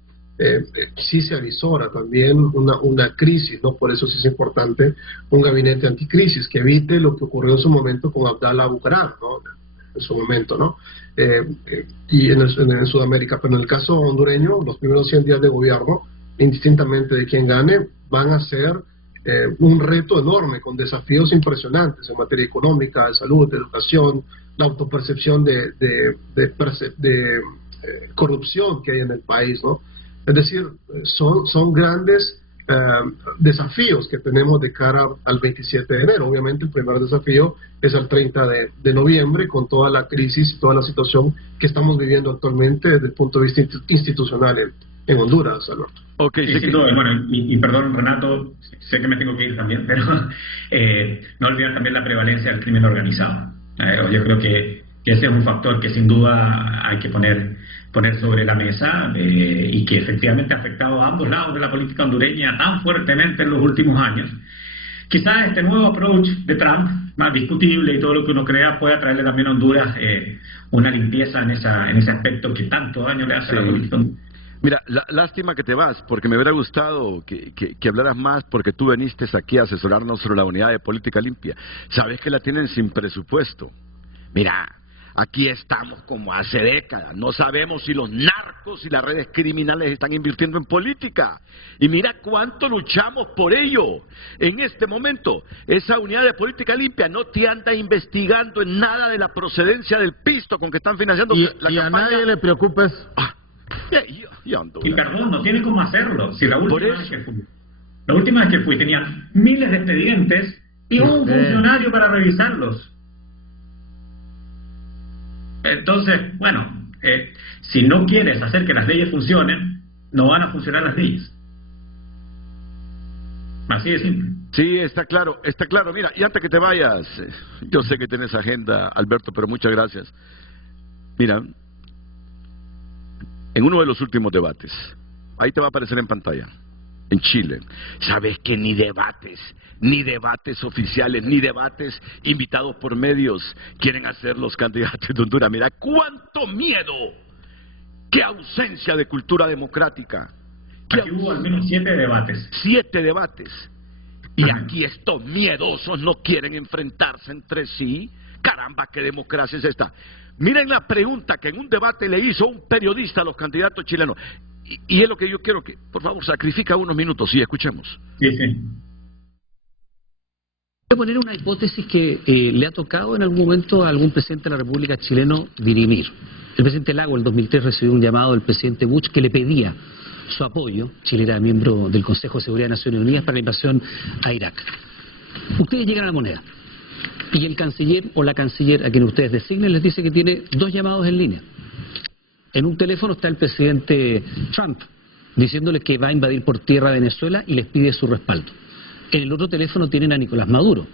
sí se avisora también una crisis, ¿no? Por eso sí es importante un gabinete anticrisis que evite lo que ocurrió en su momento con Abdallah Bucaram, ¿no? En su momento, ¿no? Y en Sudamérica, pero en el caso hondureño, los primeros 100 días de gobierno, indistintamente de quién gane, van a ser un reto enorme, con desafíos impresionantes en materia económica, de salud, de educación, la autopercepción de corrupción que hay en el país, ¿no? Es decir, son grandes desafíos que tenemos de cara al 27 de enero. Obviamente el primer desafío es el 30 de noviembre, con toda la crisis y toda la situación que estamos viviendo actualmente desde el punto de vista institucional en Honduras, Alberto. Okay, sí, bueno, y perdón, Renato, sé que me tengo que ir también, pero no olvidar también la prevalencia del crimen organizado. Yo creo que ese es un factor que sin duda hay que poner sobre la mesa, y que efectivamente ha afectado a ambos lados de la política hondureña tan fuertemente en los últimos años. Quizás este nuevo approach de Trump, más discutible y todo lo que uno crea, pueda traerle también a Honduras una limpieza en ese aspecto que tanto daño le hace a la política hondureña. Mira, lástima que te vas, porque me hubiera gustado que hablaras más, porque tú viniste aquí a asesorarnos sobre la unidad de política limpia. Sabes que la tienen sin presupuesto. Mira, aquí estamos como hace décadas, no sabemos si los narcos y las redes criminales están invirtiendo en política. Y mira cuánto luchamos por ello. En este momento, esa unidad de política limpia no te anda investigando en nada de la procedencia del pisto con que están financiando la y campaña. A nadie le preocupa eso. Y perdón, no tiene cómo hacerlo. Si la última vez que fui tenían miles de expedientes y un funcionario para revisarlos. Entonces, bueno, si no quieres hacer que las leyes funcionen, no van a funcionar las leyes. Así de simple. Sí, está claro, está claro. Mira, y antes que te vayas, yo sé que tienes agenda, Alberto, pero muchas gracias. Mira, en uno de los últimos debates, ahí te va a aparecer en pantalla, en Chile, sabes que ni debates oficiales, ni debates invitados por medios quieren hacer los candidatos de Honduras. Mira, cuánto miedo, qué ausencia de cultura democrática. Aquí hubo al menos 7 debates. 7 debates. Y aquí estos miedosos no quieren enfrentarse entre sí. Caramba, qué democracia es esta. Miren la pregunta que en un debate le hizo un periodista a los candidatos chilenos. Y es lo que yo quiero que, por favor, sacrifica unos minutos y escuchemos. Sí. Voy a poner una hipótesis que le ha tocado en algún momento a algún presidente de la República chileno dirimir. El presidente Lago, en el 2003, recibió un llamado del presidente Bush que le pedía su apoyo. Chile era miembro del Consejo de Seguridad de Naciones Unidas para la invasión a Irak. Ustedes llegan a la moneda y el canciller o la canciller a quien ustedes designen les dice que tiene 2 llamados en línea. En un teléfono está el presidente Trump diciéndole que va a invadir por tierra Venezuela y les pide su respaldo. En el otro teléfono tienen a Nicolás Maduro,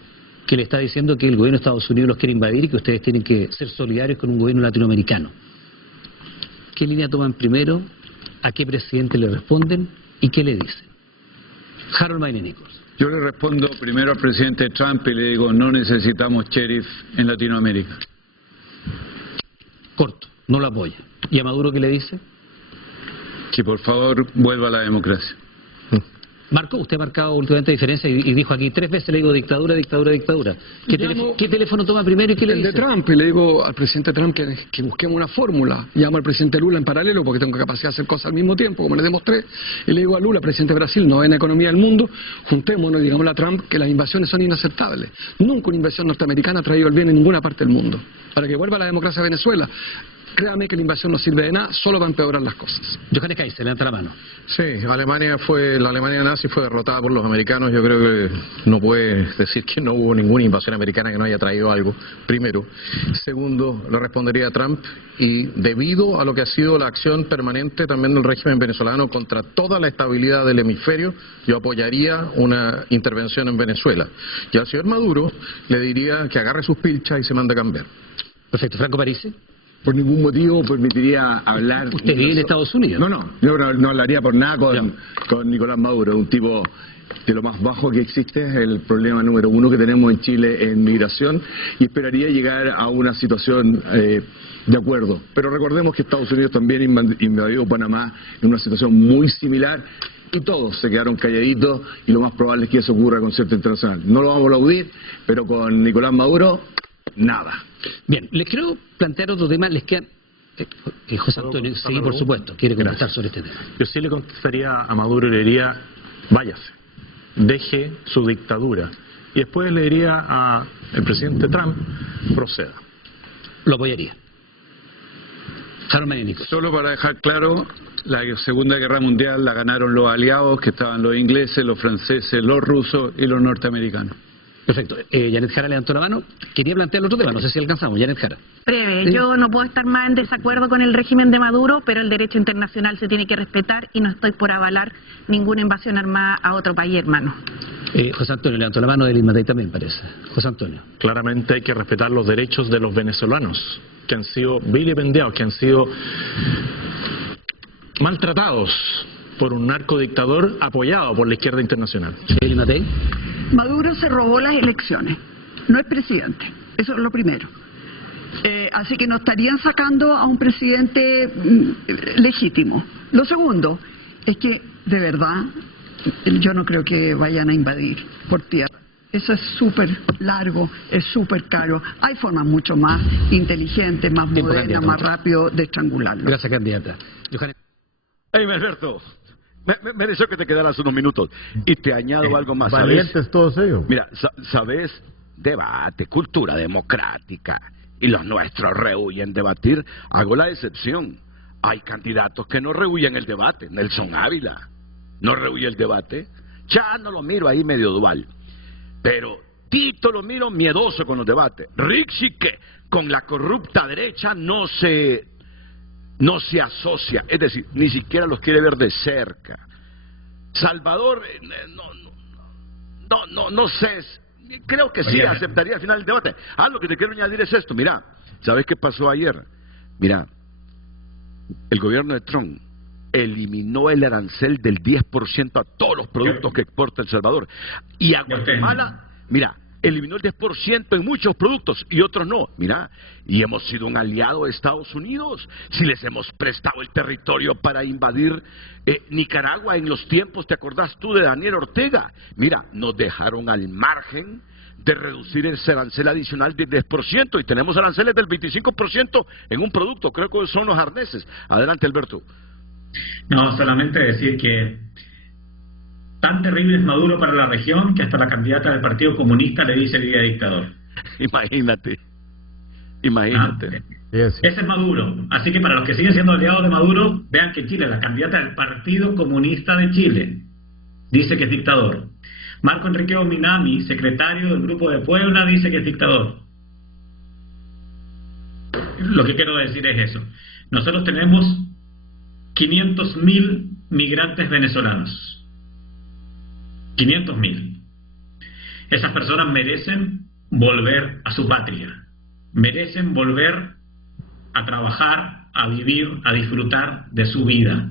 que le está diciendo que el gobierno de Estados Unidos los quiere invadir y que ustedes tienen que ser solidarios con un gobierno latinoamericano. ¿Qué línea toman primero? ¿A qué presidente le responden? ¿Y qué le dicen? Harold Mayne Nichols. Yo le respondo primero al presidente Trump y le digo, no necesitamos sheriff en Latinoamérica. Corto, no lo apoya. ¿Y a Maduro qué le dice? Que por favor vuelva a la democracia. Marco, usted ha marcado últimamente diferencia y dijo aquí 3 veces, le digo dictadura, dictadura, dictadura. ¿Qué teléfono toma primero y qué le dice? El de Trump, y le digo al presidente Trump que busquemos una fórmula. Llamo al presidente Lula en paralelo porque tengo capacidad de hacer cosas al mismo tiempo, como le demostré. Y le digo a Lula, presidente de Brasil, novena economía del mundo, juntémonos y digámosle a Trump que las invasiones son inaceptables. Nunca una invasión norteamericana ha traído el bien en ninguna parte del mundo. Para que vuelva la democracia a Venezuela, créame que la invasión no sirve de nada, solo va a empeorar las cosas. Johannes Kaiser, levanta la mano. Sí, la Alemania nazi fue derrotada por los americanos. Yo creo que no puede decir que no hubo ninguna invasión americana que no haya traído algo, primero. Segundo, le respondería a Trump, y debido a lo que ha sido la acción permanente también del régimen venezolano contra toda la estabilidad del hemisferio, yo apoyaría una intervención en Venezuela. Y al señor Maduro le diría que agarre sus pilchas y se mande a cambiar. Perfecto. Franco Parisi. Por ningún motivo permitiría hablar... ¿Usted vive en Estados Unidos? Yo no hablaría por nada con Nicolás Maduro, un tipo de lo más bajo que existe, es el problema número 1 que tenemos en Chile en migración, y esperaría llegar a una situación de acuerdo. Pero recordemos que Estados Unidos también invadió Panamá en una situación muy similar, y todos se quedaron calladitos, y lo más probable es que eso ocurra con Concierto Internacional. No lo vamos a aplaudir, pero con Nicolás Maduro, nada. Bien, les quiero plantear otro tema. Les queda... José Antonio, sí, por supuesto, quiere contestar sobre este tema. Yo sí le contestaría a Maduro y le diría, váyase, deje su dictadura. Y después le diría al presidente Trump, proceda. Lo apoyaría. Solo para dejar claro, la Segunda Guerra Mundial la ganaron los aliados, que estaban los ingleses, los franceses, los rusos y los norteamericanos. Perfecto. Janet Jara levantó la mano. Quería plantear otro tema, no sé si alcanzamos. Janet Jara. Breve, yo no puedo estar más en desacuerdo con el régimen de Maduro, pero el derecho internacional se tiene que respetar y no estoy por avalar ninguna invasión armada a otro país, hermano. José Antonio levantó la mano, del Inmatei también parece. José Antonio. Claramente hay que respetar los derechos de los venezolanos, que han sido vilipendiados, que han sido maltratados por un narcodictador apoyado por la izquierda internacional. ¿El Inmatei? Maduro se robó las elecciones, no es presidente, eso es lo primero. Así que no estarían sacando a un presidente legítimo. Lo segundo es que, de verdad, yo no creo que vayan a invadir por tierra. Eso es súper largo, es súper caro. Hay formas mucho más inteligentes, más modernas, más rápido de estrangularlo. Gracias, candidata. Hey, Alberto. Me deseo que te quedaras unos minutos. Y te añado algo más. Valientes todos ellos. Mira, ¿sabes? Debate, cultura democrática. Y los nuestros rehuyen debatir. Hago la excepción. Hay candidatos que no rehuyen el debate. Nelson Ávila no rehuye el debate. Ya no lo miro ahí medio dual. Pero Tito lo miro miedoso con los debates. Rixi, que con la corrupta derecha no se asocia, es decir, ni siquiera los quiere ver de cerca. Salvador, no sé, creo que sí aceptaría al final el debate. Lo que te quiero añadir es esto, mira, ¿sabes qué pasó ayer? Mira, el gobierno de Trump eliminó el arancel del 10% a todos los productos que exporta El Salvador. Y a Guatemala, mira, eliminó el 10% en muchos productos y otros no. Mira, y hemos sido un aliado de Estados Unidos. Si les hemos prestado el territorio para invadir Nicaragua en los tiempos, ¿te acordás tú de Daniel Ortega? Mira, nos dejaron al margen de reducir ese arancel adicional del 10% y tenemos aranceles del 25% en un producto. Creo que son los arneses. Adelante, Alberto. No, solamente decir que tan terrible es Maduro para la región que hasta la candidata del Partido Comunista le dice el día dictador. Imagínate. Ese es Maduro. Así que para los que siguen siendo aliados de Maduro, vean que en Chile la candidata del Partido Comunista de Chile dice que es dictador. Marco Enrique Minami, secretario del Grupo de Puebla, dice que es dictador. Lo que quiero decir es eso. Nosotros tenemos 500.000 migrantes venezolanos. 500.000. Esas personas merecen volver a su patria, merecen volver a trabajar, a vivir, a disfrutar de su vida.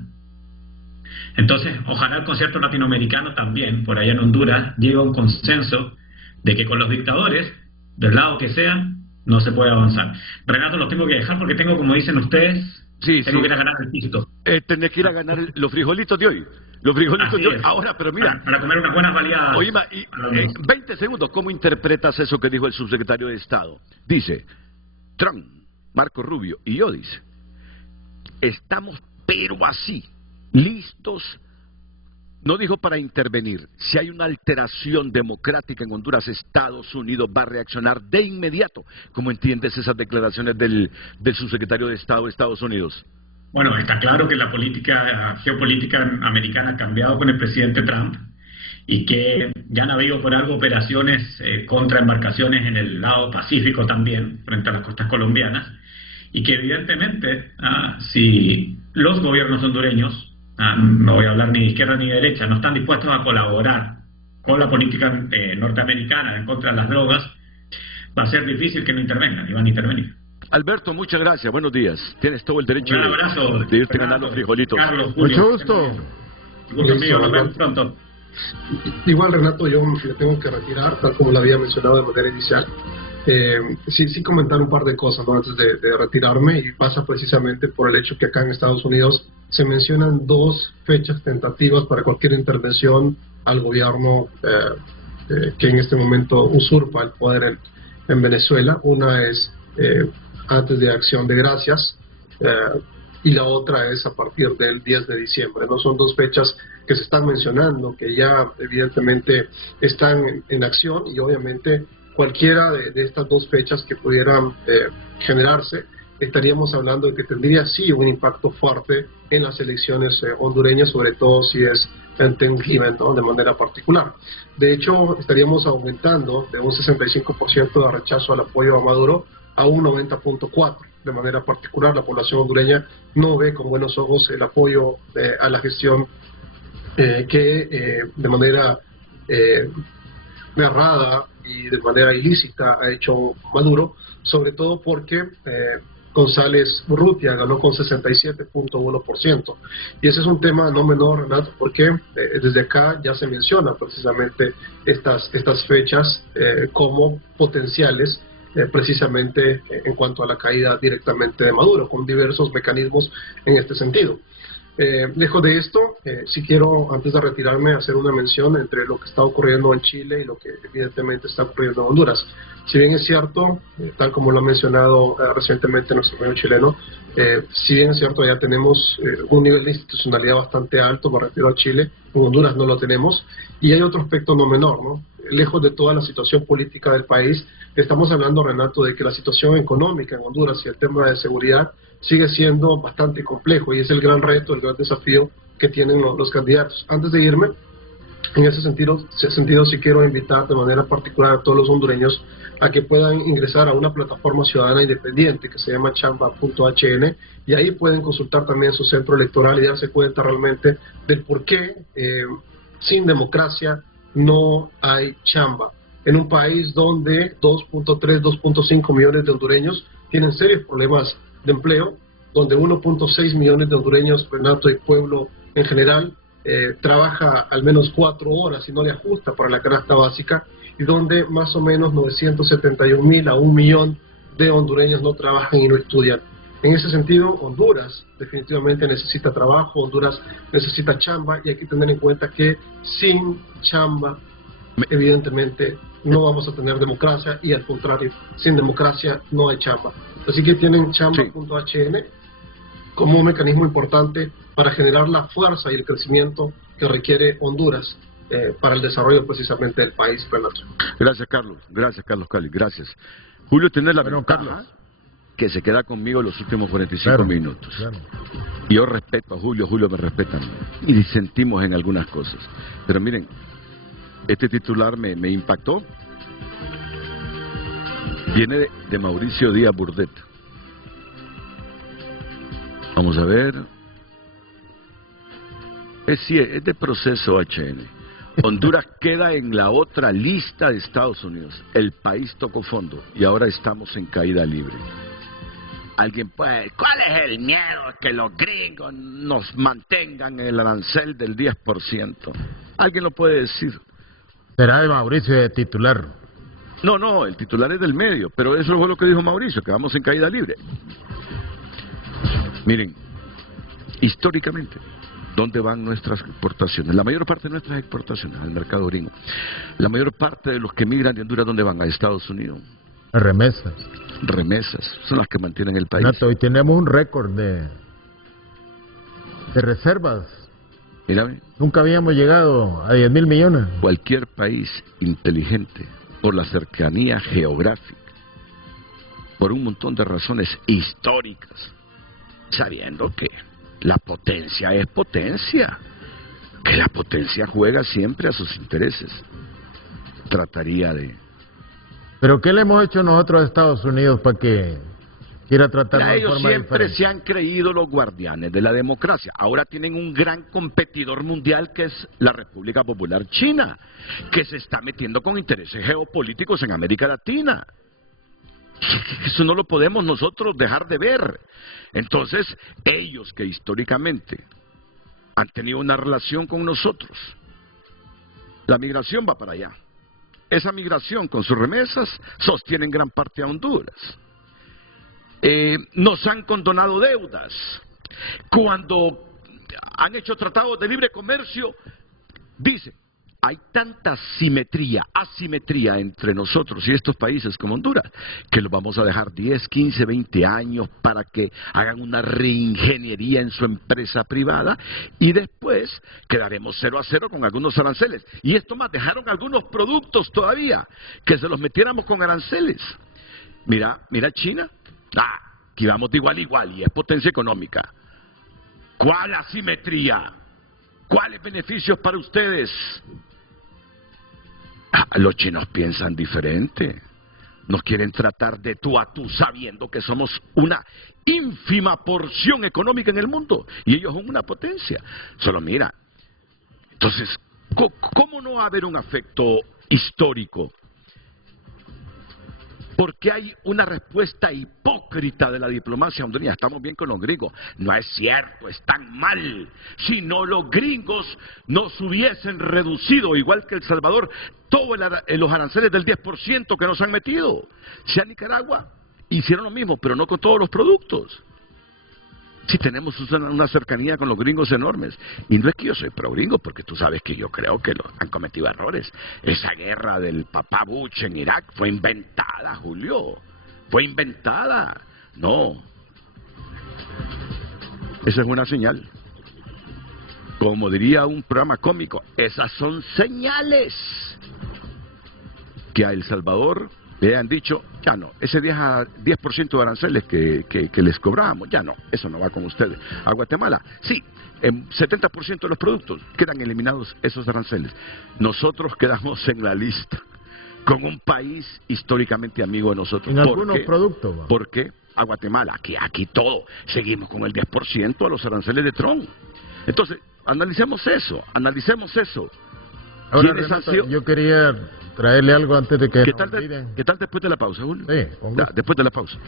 Entonces, ojalá el concierto latinoamericano también, por allá en Honduras, llegue a un consenso de que con los dictadores, del lado que sea, no se puede avanzar. Renato, los tengo que dejar porque tengo, como dicen ustedes, tengo que ir a ganar el pisto. Tenés que ir a ganar los frijolitos de hoy. Los frijolitos Así es. ahora, pero mira. Para comer unas buenas baleadas. Oye, 20 segundos, ¿cómo interpretas eso que dijo el subsecretario de Estado? Dice, Trump, Marco Rubio y yo, dice, estamos pero así, listos, no dijo para intervenir. Si hay una alteración democrática en Honduras, Estados Unidos va a reaccionar de inmediato. ¿Cómo entiendes esas declaraciones del subsecretario de Estado de Estados Unidos? Bueno, está claro que la política geopolítica americana ha cambiado con el presidente Trump y que ya han habido por algo operaciones contra embarcaciones en el lado Pacífico también, frente a las costas colombianas, y que evidentemente si los gobiernos hondureños, no voy a hablar ni de izquierda ni de derecha, no están dispuestos a colaborar con la política norteamericana en contra de las drogas, va a ser difícil que no intervengan, y van a intervenir. Alberto, muchas gracias, buenos días. Tienes todo el derecho Un abrazo, de irte a ganar los frijolitos. Carlos, Julio, mucho gusto. Gusto mío, nos vemos pronto. Igual, Renato, yo me tengo que retirar, tal como lo había mencionado de manera inicial. Sí comentar un par de cosas, ¿no?, antes de retirarme, y pasa precisamente por el hecho que acá en Estados Unidos se mencionan 2 fechas tentativas para cualquier intervención al gobierno que en este momento usurpa el poder en Venezuela. Una es antes de Acción de Gracias y la otra es a partir del 10 de diciembre. ¿No? Son 2 fechas que se están mencionando, que ya evidentemente están en acción, y obviamente cualquiera de estas 2 fechas que pudieran generarse, estaríamos hablando de que tendría sí un impacto fuerte en las elecciones hondureñas, sobre todo si es en Thanksgiving, ¿no?, de manera particular. De hecho, estaríamos aumentando de un 65% de rechazo al apoyo a Maduro a un 90.4%. De manera particular, la población hondureña no ve con buenos ojos el apoyo a la gestión que de manera errada y de manera ilícita ha hecho Maduro, sobre todo porque González Urrutia ganó con 67.1%. Y ese es un tema no menor, Renato, porque desde acá ya se menciona precisamente estas fechas como potenciales, precisamente en cuanto a la caída directamente de Maduro, con diversos mecanismos en este sentido. Lejos de esto, sí quiero, antes de retirarme, hacer una mención entre lo que está ocurriendo en Chile y lo que evidentemente está ocurriendo en Honduras. Si bien es cierto, tal como lo ha mencionado recientemente nuestro medio chileno, si bien es cierto, ya tenemos un nivel de institucionalidad bastante alto, me refiero a Chile, en Honduras no lo tenemos, y hay otro aspecto no menor, ¿no? Lejos de toda la situación política del país, estamos hablando, Renato, de que la situación económica en Honduras y el tema de seguridad sigue siendo bastante complejo, y es el gran reto, el gran desafío que tienen los candidatos. Antes de irme, en ese sentido sí quiero invitar de manera particular a todos los hondureños a que puedan ingresar a una plataforma ciudadana independiente que se llama chamba.hn, y ahí pueden consultar también su centro electoral y darse cuenta realmente del por qué sin democracia no hay chamba. En un país donde 2.3, 2.5 millones de hondureños tienen serios problemas de empleo, donde 1.6 millones de hondureños, Renato, y pueblo en general, trabaja al menos 4 horas y no le ajusta para la canasta básica, y donde más o menos 971,000 a 1 millón de hondureños no trabajan y no estudian. En ese sentido, Honduras definitivamente necesita trabajo, Honduras necesita chamba, y hay que tener en cuenta que sin chamba, evidentemente, no vamos a tener democracia, y al contrario, sin democracia no hay chamba. Así que tienen chamba.hn como un mecanismo importante para generar la fuerza y el crecimiento que requiere Honduras para el desarrollo precisamente del país, Renato. Gracias, Carlos. Gracias, Carlos Cali. Gracias. Julio, tener la ventaja que se queda conmigo los últimos 45 minutos. Claro. Yo respeto a Julio, Julio me respeta a mí, y disentimos en algunas cosas. Pero miren, este titular me impactó. Viene de Mauricio Díaz Burdet. Vamos a ver. Es de Proceso HN. Honduras queda en la otra lista de Estados Unidos. El país tocó fondo y ahora estamos en caída libre. Alguien puede, ¿cuál es el miedo que los gringos nos mantengan en el arancel del 10%? Alguien lo puede decir. Será de Mauricio de titular. No, el titular es del medio, pero eso fue lo que dijo Mauricio, que vamos en caída libre. Miren, históricamente, ¿Dónde van nuestras exportaciones? La mayor parte de nuestras exportaciones al mercado gringo. La mayor parte de los que migran de Honduras, ¿dónde van? A Estados Unidos. Remesas. Remesas, son las que mantienen el país. Renato, hoy tenemos un récord de reservas. Mírame. Nunca habíamos llegado a 10.000 millones. Cualquier país inteligente, por la cercanía geográfica, por un montón de razones históricas, sabiendo que la potencia es potencia, que la potencia juega siempre a sus intereses, trataría de... ¿Pero qué le hemos hecho nosotros a Estados Unidos para que quiera tratar de ellos forma siempre diferente? se han creído los guardianes de la democracia. Ahora tienen un gran competidor mundial que es la República Popular China, que se está metiendo con intereses geopolíticos en América Latina. Eso no lo podemos nosotros dejar de ver. Entonces, ellos que históricamente han tenido una relación con nosotros, la migración va para allá. Esa migración con sus remesas sostienen gran parte a Honduras. Nos han condonado deudas. Cuando han hecho tratados de libre comercio, dice, hay tanta asimetría entre nosotros y estos países como Honduras, que los vamos a dejar 10, 15, 20 años para que hagan una reingeniería en su empresa privada y después quedaremos 0 a 0 con algunos aranceles. Y esto más, dejaron algunos productos todavía, que se los metiéramos con aranceles. Mira China, aquí vamos de igual a igual y es potencia económica. ¿Cuál asimetría? ¿Cuáles beneficios para ustedes? Los chinos piensan diferente. Nos quieren tratar de tú a tú sabiendo que somos una ínfima porción económica en el mundo y ellos son una potencia. Solo mira. Entonces, ¿cómo no va a haber un afecto histórico? Porque hay una respuesta hipócrita de la diplomacia hondureña. Estamos bien con los gringos. No es cierto, están mal. Si no, los gringos nos hubiesen reducido, igual que El Salvador, todos los aranceles del 10% que nos han metido. Si a Nicaragua hicieron lo mismo, pero no con todos los productos. Sí tenemos una cercanía con los gringos enormes. Y no es que yo soy pro gringo, porque tú sabes que yo creo que han cometido errores. Esa guerra del papá Bush en Irak fue inventada, Julio. Fue inventada. No. Esa es una señal. Como diría un programa cómico, esas son señales que a El Salvador le han dicho, ya no, ese 10% de aranceles que les cobrábamos, ya no, eso no va con ustedes. A Guatemala, sí, en 70% de los productos quedan eliminados esos aranceles. Nosotros quedamos en la lista con un país históricamente amigo de nosotros. En algunos productos. ¿Por qué? A Guatemala, aquí todo, seguimos con el 10% a los aranceles de Trump. Entonces, analicemos eso. Ahora, Renato, yo quería traerle algo antes de que ¿Qué tal después de la pausa, Julio? Sí, después de la pausa.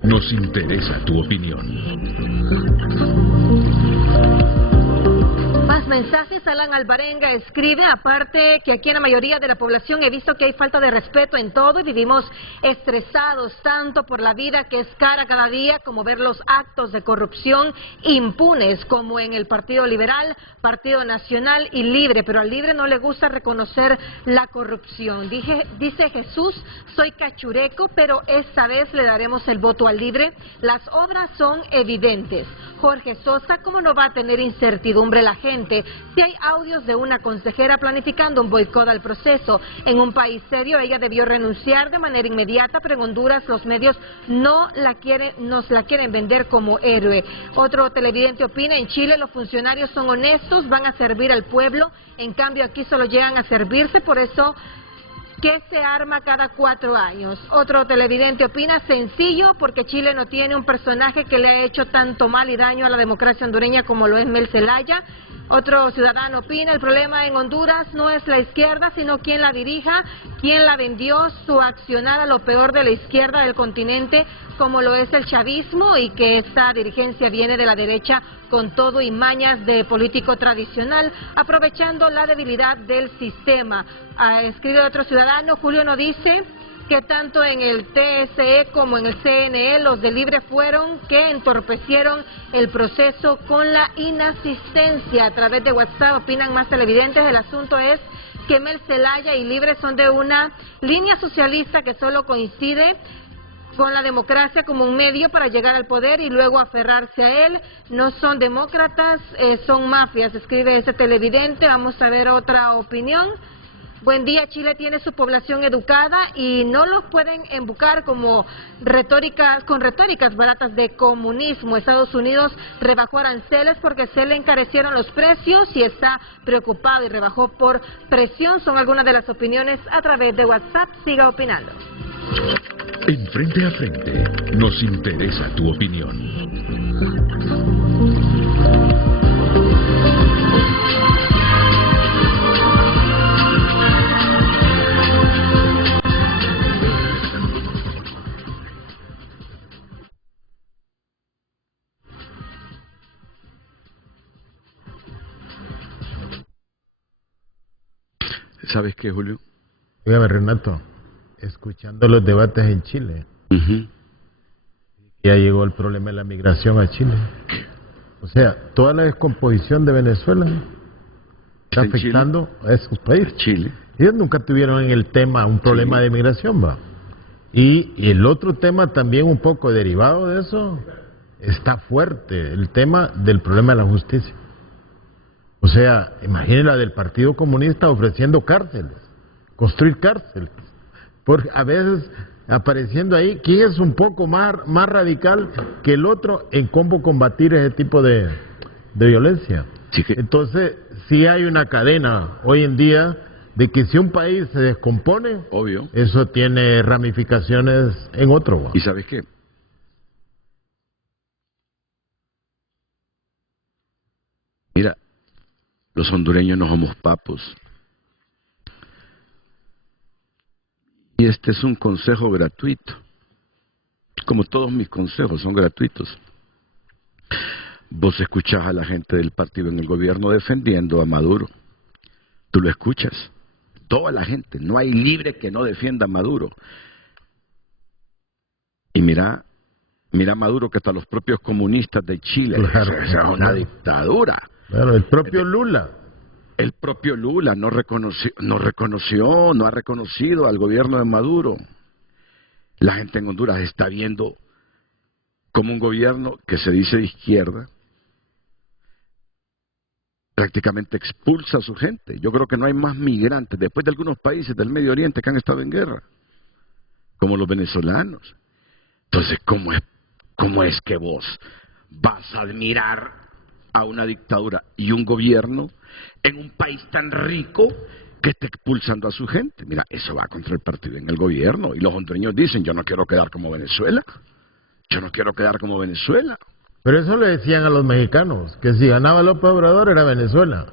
Nos interesa tu opinión. Más mensajes. Alan Alvarenga escribe, aparte que aquí en la mayoría de la población he visto que hay falta de respeto en todo y vivimos estresados tanto por la vida que es cara cada día como ver los actos de corrupción impunes como en el Partido Liberal, Partido Nacional y Libre, pero al Libre no le gusta reconocer la corrupción. Dice Jesús, soy cachureco, pero esta vez le daremos el voto al Libre. Las obras son evidentes. Jorge Sosa, ¿cómo no va a tener incertidumbre la gente si hay audios de una consejera planificando un boicot al proceso? En un país serio ella debió renunciar de manera inmediata, pero en Honduras los medios nos la quieren vender como héroe. Otro televidente opina, en Chile los funcionarios son honestos, van a servir al pueblo, en cambio aquí solo llegan a servirse, por eso que se arma cada 4 años. Otro televidente opina, sencillo, porque Chile no tiene un personaje que le ha hecho tanto mal y daño a la democracia hondureña como lo es Mel Zelaya. Otro ciudadano opina, el problema en Honduras no es la izquierda, sino quien la dirija, quien la vendió su accionar a lo peor de la izquierda del continente, como lo es el chavismo, y que esta dirigencia viene de la derecha con todo y mañas de político tradicional, aprovechando la debilidad del sistema. Escribe otro ciudadano, Julio no dice que tanto en el TSE como en el CNE los de Libre fueron que entorpecieron el proceso con la inasistencia. A través de WhatsApp opinan más televidentes. El asunto es que Mel Zelaya y Libre son de una línea socialista que solo coincide con la democracia como un medio para llegar al poder y luego aferrarse a él. No son demócratas, son mafias, escribe ese televidente. Vamos a ver otra opinión. Buen día, Chile tiene su población educada y no los pueden embucar como con retóricas baratas de comunismo. Estados Unidos rebajó aranceles porque se le encarecieron los precios y está preocupado y rebajó por presión. Son algunas de las opiniones a través de WhatsApp. Siga opinando. En Frente a Frente nos interesa tu opinión. ¿Sabes qué, Julio? Dígame, Renato, escuchando los debates en Chile, ya llegó el problema de la migración a Chile. O sea, toda la descomposición de Venezuela está afectando a esos países. Chile. Ellos nunca tuvieron en el tema un problema de migración, ¿va? Y el otro tema también un poco derivado de eso, está fuerte, el tema del problema de la justicia. O sea, imagínense la del Partido Comunista ofreciendo cárceles, construir cárceles. Porque a veces apareciendo ahí, ¿quién es un poco más radical que el otro en cómo combatir ese tipo de violencia? Sí. Entonces, sí hay una cadena hoy en día de que si un país se descompone, obvio, eso tiene ramificaciones en otro. ¿Y sabes qué? Mira, los hondureños no somos papos. Y este es un consejo gratuito. Como todos mis consejos son gratuitos. Vos escuchás a la gente del partido en el gobierno defendiendo a Maduro. Tú lo escuchas. Toda la gente. No hay libre que no defienda a Maduro. Y mira Maduro, que hasta los propios comunistas de Chile, claro, esa es una dictadura. Claro, el propio Lula. El propio Lula no ha reconocido al gobierno de Maduro. La gente en Honduras está viendo como un gobierno que se dice de izquierda prácticamente expulsa a su gente. Yo creo que no hay más migrantes, después de algunos países del Medio Oriente que han estado en guerra, como los venezolanos. Entonces, ¿cómo es que vos vas a admirar a una dictadura y un gobierno en un país tan rico que está expulsando a su gente? Mira, eso va contra el partido en el gobierno. Y los hondureños dicen, yo no quiero quedar como Venezuela. Yo no quiero quedar como Venezuela. Pero eso le decían a los mexicanos, que si ganaba López Obrador era Venezuela.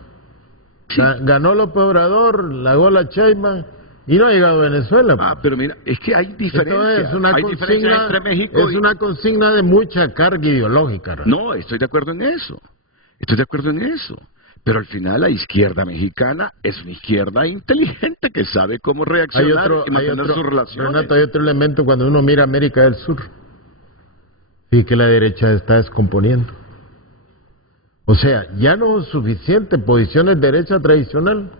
Sí. Ganó López Obrador, la gola Sheinbaum y no ha llegado a Venezuela. Ah, pero mira, es que hay diferencias. Hay diferencias entre México y... una consigna de mucha carga ideológica, ¿no? No, estoy de acuerdo en eso. Pero al final la izquierda mexicana es una izquierda inteligente que sabe cómo reaccionar y mantener sus relaciones. Renato, hay otro elemento cuando uno mira América del Sur y que la derecha está descomponiendo. O sea, ya no es suficiente posiciones de derecha tradicional,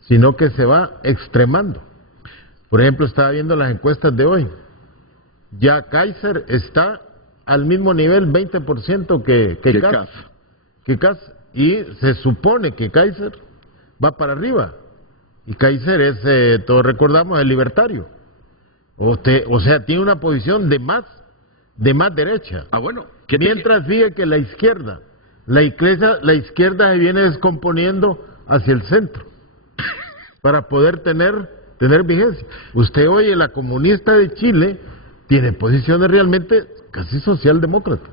sino que se va extremando. Por ejemplo, estaba viendo las encuestas de hoy. Ya Kaiser está al mismo nivel, 20% que CAF. Y se supone que Kaiser va para arriba. Y Kaiser es, todos recordamos, el libertario. O sea, tiene una posición de más derecha. Ah, bueno. Mientras sigue que la izquierda se viene descomponiendo hacia el centro para poder tener vigencia. Usted oye, la comunista de Chile tiene posiciones realmente casi socialdemócratas.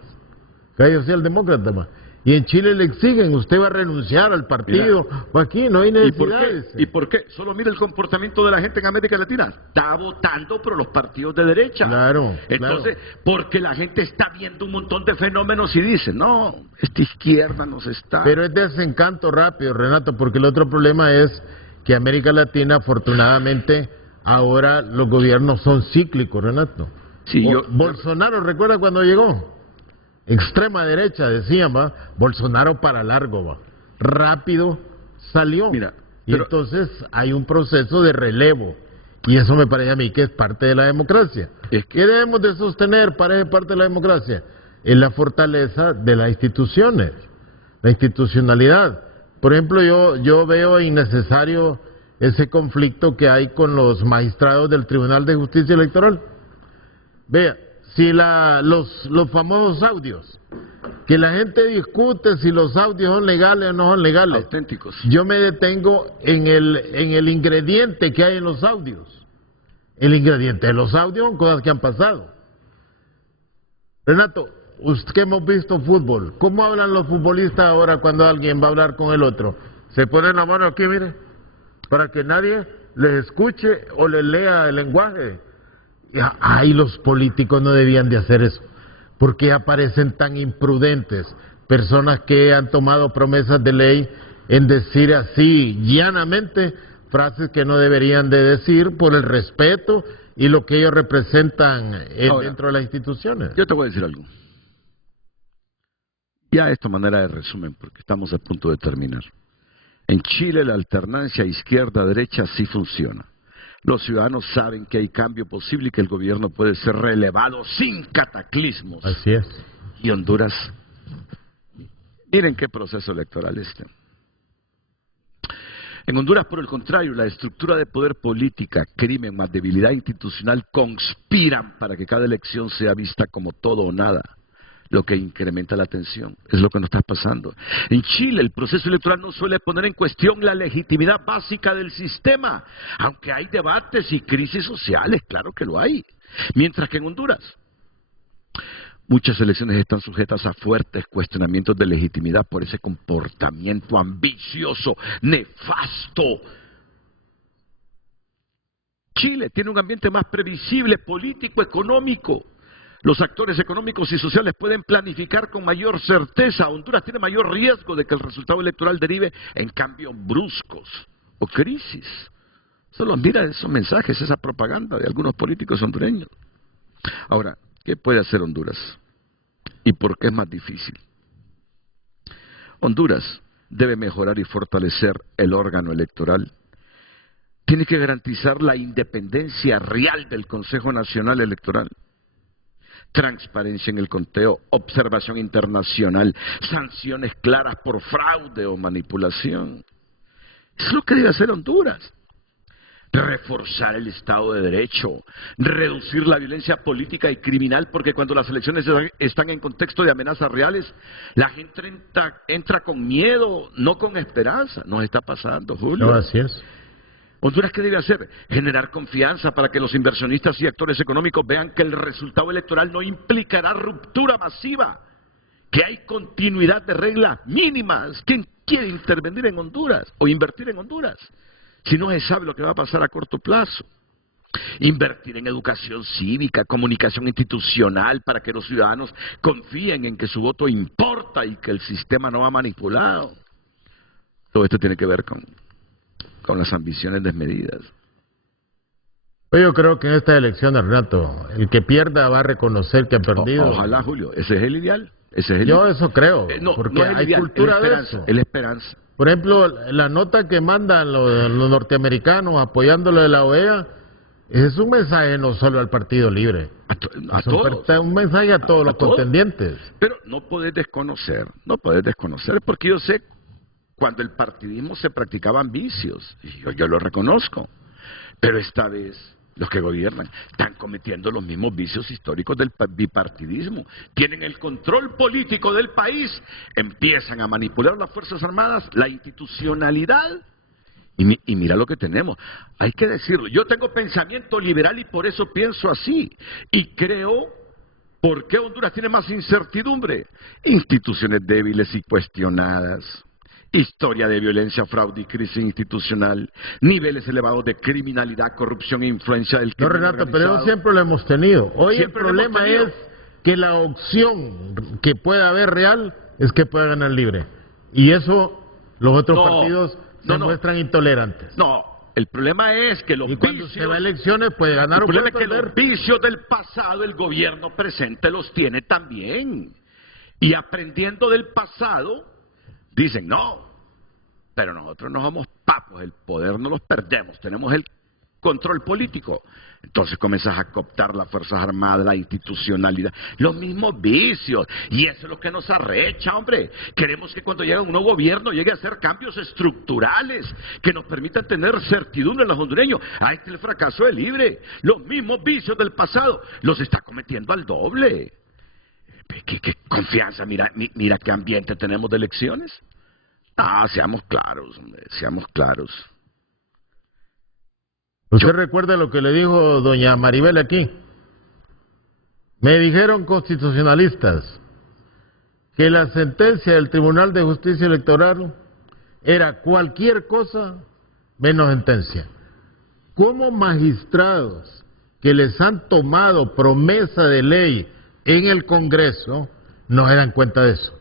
Y en Chile le exigen, usted va a renunciar al partido. Mira, aquí no hay necesidades. ¿Y por qué? Solo mira el comportamiento de la gente en América Latina. Está votando por los partidos de derecha. Claro. Entonces, porque la gente está viendo un montón de fenómenos y dice, no, esta izquierda nos está... Pero es desencanto rápido, Renato, porque el otro problema es que América Latina, afortunadamente, ahora los gobiernos son cíclicos, Renato. Sí, Bolsonaro, ¿recuerda cuando llegó? Extrema derecha, decían, ¿va? Bolsonaro para largo, ¿va? Rápido salió. Mira, y entonces hay un proceso de relevo. Y eso me parece a mí que es parte de la democracia. ¿Qué debemos de sostener para esa parte de la democracia? Es la fortaleza de las instituciones, la institucionalidad. Por ejemplo, yo veo innecesario ese conflicto que hay con los magistrados del Tribunal de Justicia Electoral. Vea, si los famosos audios, que la gente discute si los audios son legales o no son legales. Auténticos. Yo me detengo en el ingrediente que hay en los audios. El ingrediente de los audios son cosas que han pasado. Renato, usted que hemos visto fútbol, ¿cómo hablan los futbolistas ahora cuando alguien va a hablar con el otro? Se ponen la mano aquí, mire, para que nadie les escuche o les lea el lenguaje. Ay, los políticos no debían de hacer eso. ¿Por qué aparecen tan imprudentes personas que han tomado promesas de ley en decir así llanamente frases que no deberían de decir por el respeto y lo que ellos representan dentro de las instituciones? Yo te voy a decir algo. Ya esta manera de resumen, porque estamos a punto de terminar. En Chile la alternancia izquierda-derecha sí funciona. Los ciudadanos saben que hay cambio posible y que el gobierno puede ser relevado sin cataclismos. Así es. Y Honduras, miren qué proceso electoral este. En Honduras, por el contrario, la estructura de poder política, crimen más debilidad institucional conspiran para que cada elección sea vista como todo o nada, lo que incrementa la tensión. Es lo que nos está pasando. En Chile, el proceso electoral no suele poner en cuestión la legitimidad básica del sistema, aunque hay debates y crisis sociales, claro que lo hay. Mientras que en Honduras, muchas elecciones están sujetas a fuertes cuestionamientos de legitimidad por ese comportamiento ambicioso, nefasto. Chile tiene un ambiente más previsible, político, económico. Los actores económicos y sociales pueden planificar con mayor certeza. Honduras tiene mayor riesgo de que el resultado electoral derive en cambios bruscos o crisis. Solo mira esos mensajes, esa propaganda de algunos políticos hondureños. Ahora, ¿qué puede hacer Honduras? ¿Y por qué es más difícil? Honduras debe mejorar y fortalecer el órgano electoral. Tiene que garantizar la independencia real del Consejo Nacional Electoral. Transparencia en el conteo, observación internacional, sanciones claras por fraude o manipulación. Es lo que debe hacer Honduras. Reforzar el Estado de Derecho, reducir la violencia política y criminal, porque cuando las elecciones están en contexto de amenazas reales, la gente entra con miedo, no con esperanza. Nos está pasando, Julio. No, así es. Honduras, ¿qué debe hacer? Generar confianza para que los inversionistas y actores económicos vean que el resultado electoral no implicará ruptura masiva, que hay continuidad de reglas mínimas. ¿Quién quiere intervenir en Honduras o invertir en Honduras si no se sabe lo que va a pasar a corto plazo? Invertir en educación cívica, comunicación institucional, para que los ciudadanos confíen en que su voto importa y que el sistema no va manipulado. Todo esto tiene que ver con las ambiciones desmedidas. Yo creo que en esta elección, Renato, el que pierda va a reconocer que ha perdido. Ojalá, Julio, ese es el ideal. Yo eso creo, porque no es el hay ideal, cultura es la de eso. Es la esperanza. Por ejemplo, la nota que mandan los norteamericanos apoyándolo de la OEA, es un mensaje no solo al Partido Libre, a todos. Es un mensaje a todos los contendientes. Pero no podés desconocer, porque yo sé cuando el partidismo se practicaban vicios, y yo lo reconozco, pero esta vez los que gobiernan están cometiendo los mismos vicios históricos del bipartidismo. Tienen el control político del país, empiezan a manipular las Fuerzas Armadas, la institucionalidad, y mira lo que tenemos. Hay que decirlo, yo tengo pensamiento liberal y por eso pienso así, y creo. ¿Por qué Honduras tiene más incertidumbre? Instituciones débiles y cuestionadas. Historia de violencia, fraude y crisis institucional, niveles elevados de criminalidad, corrupción e influencia del crimen organizado. Renato, pero siempre lo hemos tenido. Hoy siempre el problema es que la opción que pueda haber real es que pueda ganar Libre. Y eso los otros partidos se muestran intolerantes. No, El problema es que los y cuando vicios... se va a elecciones puede ganar o puede El problema es que perder. los vicios del pasado, el gobierno presente los tiene también. Y aprendiendo del pasado, dicen, no, pero nosotros no somos papos, el poder no los perdemos, tenemos el control político. Entonces comienzas a cooptar las Fuerzas Armadas, la institucionalidad, los mismos vicios. Y eso es lo que nos arrecha, hombre. Queremos que cuando llegue un nuevo gobierno llegue a hacer cambios estructurales que nos permitan tener certidumbre en los hondureños. Ahí está el fracaso de Libre. Los mismos vicios del pasado los está cometiendo al doble. ¿Qué confianza? Mira qué ambiente tenemos de elecciones. Ah, seamos claros, hombre, seamos claros. ¿Usted recuerda lo que le dijo doña Maribel aquí? Me dijeron constitucionalistas que la sentencia del Tribunal de Justicia Electoral era cualquier cosa menos sentencia. ¿Cómo magistrados que les han tomado promesa de ley en el Congreso no se dan cuenta de eso?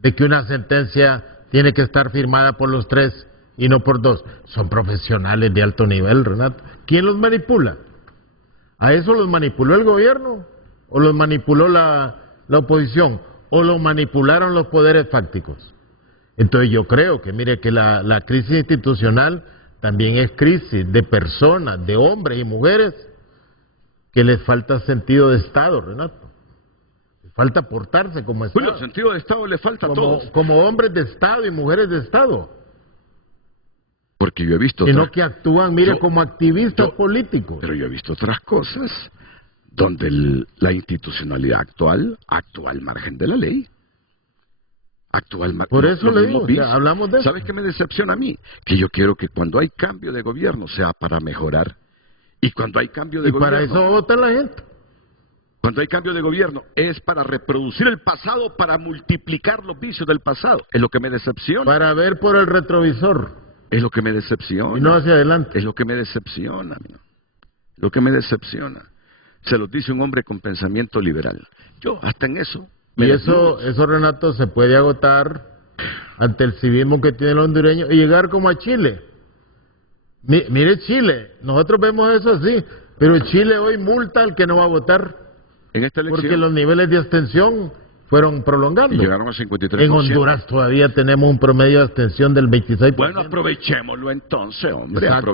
De que una sentencia tiene que estar firmada por los tres y no por dos. Son profesionales de alto nivel, Renato. ¿Quién los manipula? ¿A eso los manipuló el gobierno? ¿O los manipuló la oposición? ¿O los manipularon los poderes fácticos? Entonces yo creo que, mire, que la crisis institucional también es crisis de personas, de hombres y mujeres que les falta sentido de Estado, Renato. Les falta portarse como Estado. Julio, sentido de Estado le falta a todos. Como hombres de Estado y mujeres de Estado. Porque yo he visto... Y no que actúan, mire, como activistas políticos. Pero yo he visto otras cosas donde la institucionalidad actual actúa al margen de la ley. Por eso le digo, ya hablamos de eso. ¿Sabes qué me decepciona a mí? Que yo quiero que cuando hay cambio de gobierno sea para mejorar. Y cuando hay cambio de gobierno... Y para eso vota la gente. Cuando hay cambio de gobierno es para reproducir el pasado, para multiplicar los vicios del pasado. Es lo que me decepciona. Para ver por el retrovisor. Es lo que me decepciona. Y no hacia adelante. Es lo que me decepciona. Lo que me decepciona. Se lo dice un hombre con pensamiento liberal. Yo, hasta en eso... Y eso, Renato, se puede agotar ante el civismo que tiene el hondureño y llegar como a Chile. Mire Chile, nosotros vemos eso así, pero Chile hoy multa al que no va a votar. En esta elección. Porque los niveles de abstención fueron prolongando. Y llegaron al 53%. En Honduras todavía tenemos un promedio de abstención del 26%. Bueno, aprovechémoslo entonces, hombre. Exacto.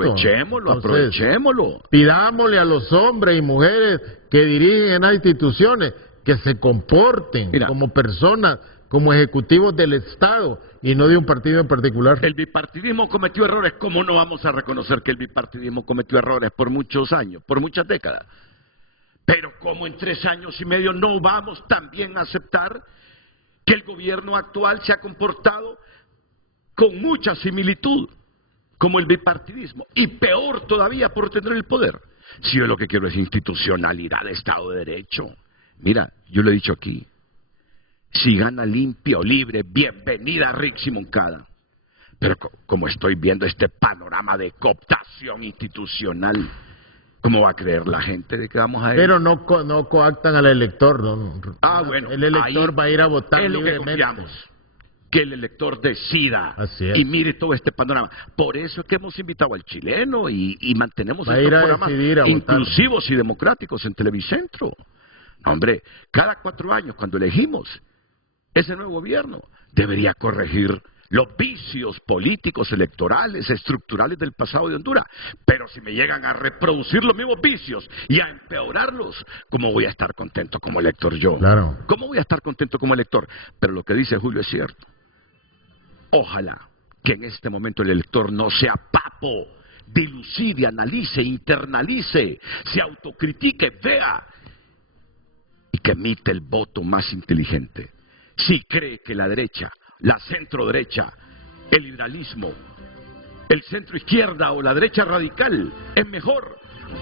Aprovechémoslo. Pidámosle a los hombres y mujeres que dirigen a instituciones que se comporten como personas, como ejecutivos del Estado y no de un partido en particular. El bipartidismo cometió errores. ¿Cómo no vamos a reconocer que el bipartidismo cometió errores por muchos años, por muchas décadas? Pero como en 3 años y medio no vamos también a aceptar que el gobierno actual se ha comportado con mucha similitud como el bipartidismo y peor todavía por tener el poder. Si yo lo que quiero es institucionalidad, Estado de Derecho. Mira, yo lo he dicho aquí, si gana limpio, libre, bienvenida Rixi Moncada. Pero como estoy viendo este panorama de cooptación institucional, ¿cómo va a creer la gente de que vamos a ir? Pero no coactan al elector, ¿no? Bueno, el elector va a ir a votar es lo que libremente. confiamos, que el elector decida. Así es. Y mire todo este panorama. Por eso es que hemos invitado al chileno y mantenemos Va a estos ir a programas decidir, a inclusivos y democráticos en Televicentro. Hombre, cada 4 años cuando elegimos ese nuevo gobierno debería corregir los vicios políticos, electorales, estructurales del pasado de Honduras. Pero si me llegan a reproducir los mismos vicios y a empeorarlos, ¿cómo voy a estar contento como elector yo? Claro. ¿Cómo voy a estar contento como elector? Pero lo que dice Julio es cierto. Ojalá que en este momento el elector no sea papo, dilucide, analice, internalice, se autocritique, vea y que emite el voto más inteligente. Si cree que la derecha, la centro derecha, el liberalismo, el centro izquierda o la derecha radical es mejor,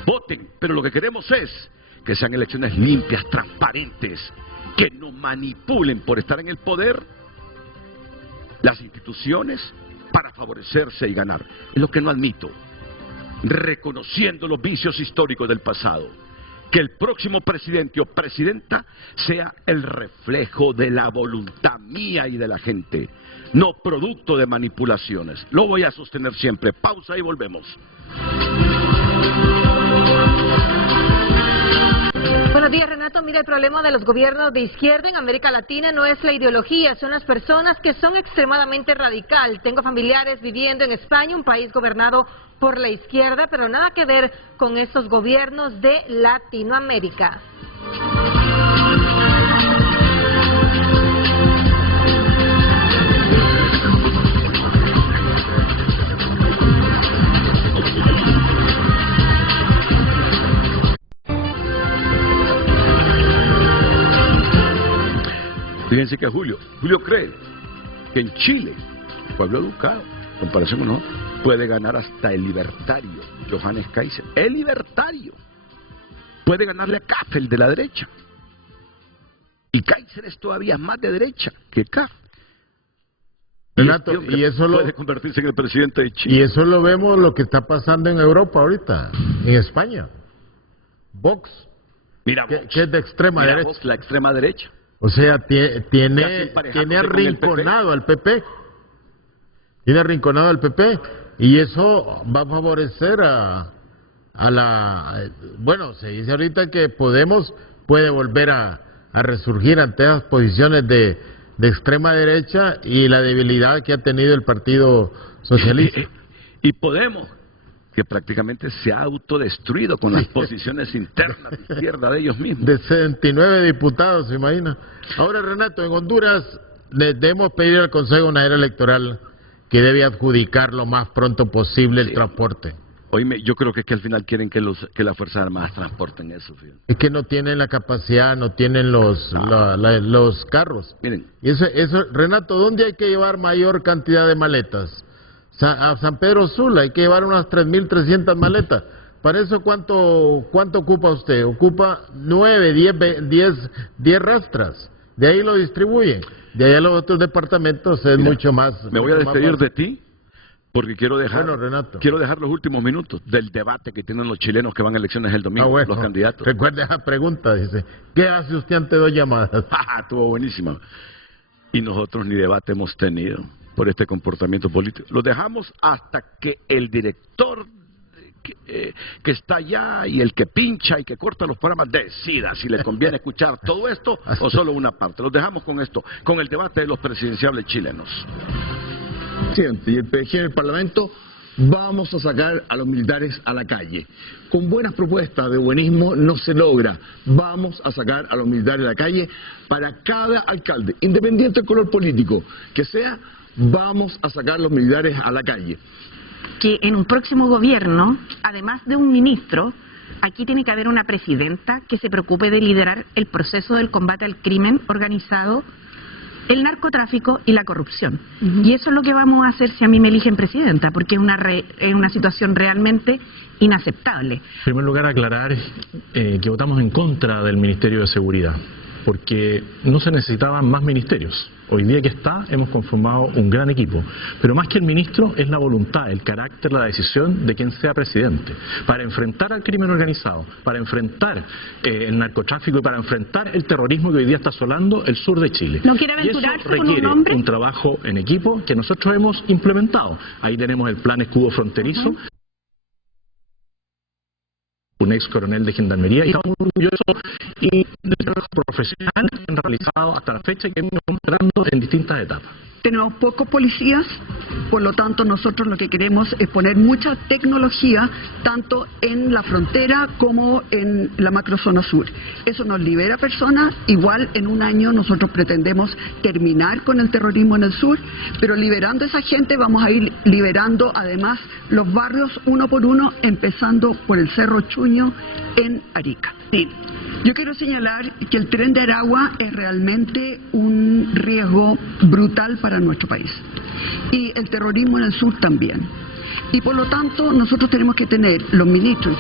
voten. Pero lo que queremos es que sean elecciones limpias, transparentes, que no manipulen por estar en el poder las instituciones para favorecerse y ganar. Es lo que no admito, reconociendo los vicios históricos del pasado. que el próximo presidente o presidenta sea el reflejo de la voluntad mía y de la gente, no producto de manipulaciones. Lo voy a sostener siempre. Pausa y volvemos. Buenos días, Renato. Mira, el problema de los gobiernos de izquierda en América Latina no es la ideología, son las personas que son extremadamente radical. Tengo familiares viviendo en España, un país gobernado por la izquierda, pero nada que ver con estos gobiernos de Latinoamérica. Fíjense que Julio cree que en Chile, pueblo educado, en comparación con nosotros, puede ganar hasta el libertario, Johannes Kaiser. El libertario puede ganarle a Kaff, el de la derecha. Y Kaiser es todavía más de derecha que Kaff. Renato, y eso puede convertirse en el presidente de Chile. Y eso lo vemos lo que está pasando en Europa ahorita, en España. Vox, Mira, que es de extrema derecha. Vox, la extrema derecha. O sea, tiene arrinconado al PP. Tiene arrinconado al PP. Y eso va a favorecer a la... Bueno, se dice ahorita que Podemos puede volver a resurgir ante esas posiciones de extrema derecha y la debilidad que ha tenido el Partido Socialista. Y Podemos, que prácticamente se ha autodestruido con las posiciones internas de izquierda de ellos mismos. De 69 diputados, ¿se imagina? Ahora, Renato, en Honduras le debemos pedir al Consejo Nacional Electoral que debe adjudicar lo más pronto posible el transporte. Oíme, yo creo que es que al final quieren que las Fuerzas Armadas transporten eso. Fíjate. Es que no tienen la capacidad, no tienen los carros. Miren. Y eso, Renato, ¿dónde hay que llevar mayor cantidad de maletas? A San Pedro Sula hay que llevar unas 3.300 maletas. ¿Para eso cuánto ocupa usted? Ocupa 9, 10 rastras. De ahí lo distribuyen. De ahí a los otros departamentos es mucho más. Me voy a despedir de ti porque quiero dejar Renato, los últimos minutos del debate que tienen los chilenos que van a elecciones el domingo, los candidatos. Recuerde esa pregunta, dice. ¿Qué hace usted ante 2 llamadas? Estuvo buenísima. Y nosotros ni debate hemos tenido por este comportamiento político. Lo dejamos hasta que el director que está allá y el que pincha y que corta los programas decida si le conviene escuchar todo esto o solo una parte. Los dejamos con esto, con el debate de los presidenciables chilenos. Y el PG en el Parlamento, vamos a sacar a los militares a la calle. Con buenas propuestas de buenismo no se logra. Vamos a sacar a los militares a la calle para cada alcalde, independiente del color político que sea, vamos a sacar a los militares a la calle. Que en un próximo gobierno, además de un ministro, aquí tiene que haber una presidenta que se preocupe de liderar el proceso del combate al crimen organizado, el narcotráfico y la corrupción. Y eso es lo que vamos a hacer si a mí me eligen presidenta, porque es una situación realmente inaceptable. En primer lugar, aclarar que votamos en contra del Ministerio de Seguridad, porque no se necesitaban más ministerios. Hoy día que hemos conformado un gran equipo, pero más que el ministro es la voluntad, el carácter, la decisión de quien sea presidente, para enfrentar al crimen organizado, para enfrentar el narcotráfico y para enfrentar el terrorismo que hoy día está asolando el sur de Chile. ¿No quiere aventurarse con un nombre? Eso requiere un trabajo en equipo que nosotros hemos implementado. Ahí tenemos el plan escudo fronterizo. Un ex coronel de gendarmería y estamos orgullosos y del trabajo profesional que han realizado hasta la fecha y que hemos entrando en distintas etapas. Tenemos pocos policías, por lo tanto nosotros lo que queremos es poner mucha tecnología tanto en la frontera como en la macrozona sur. Eso nos libera personas, igual en un año nosotros pretendemos terminar con el terrorismo en el sur, pero liberando a esa gente vamos a ir liberando además los barrios uno por uno, empezando por el Cerro Chuño en Arica. Sí. Yo quiero señalar que el Tren de Aragua es realmente un riesgo brutal para nuestro país. Y el terrorismo en el sur también. Y por lo tanto, nosotros tenemos que tener los ministros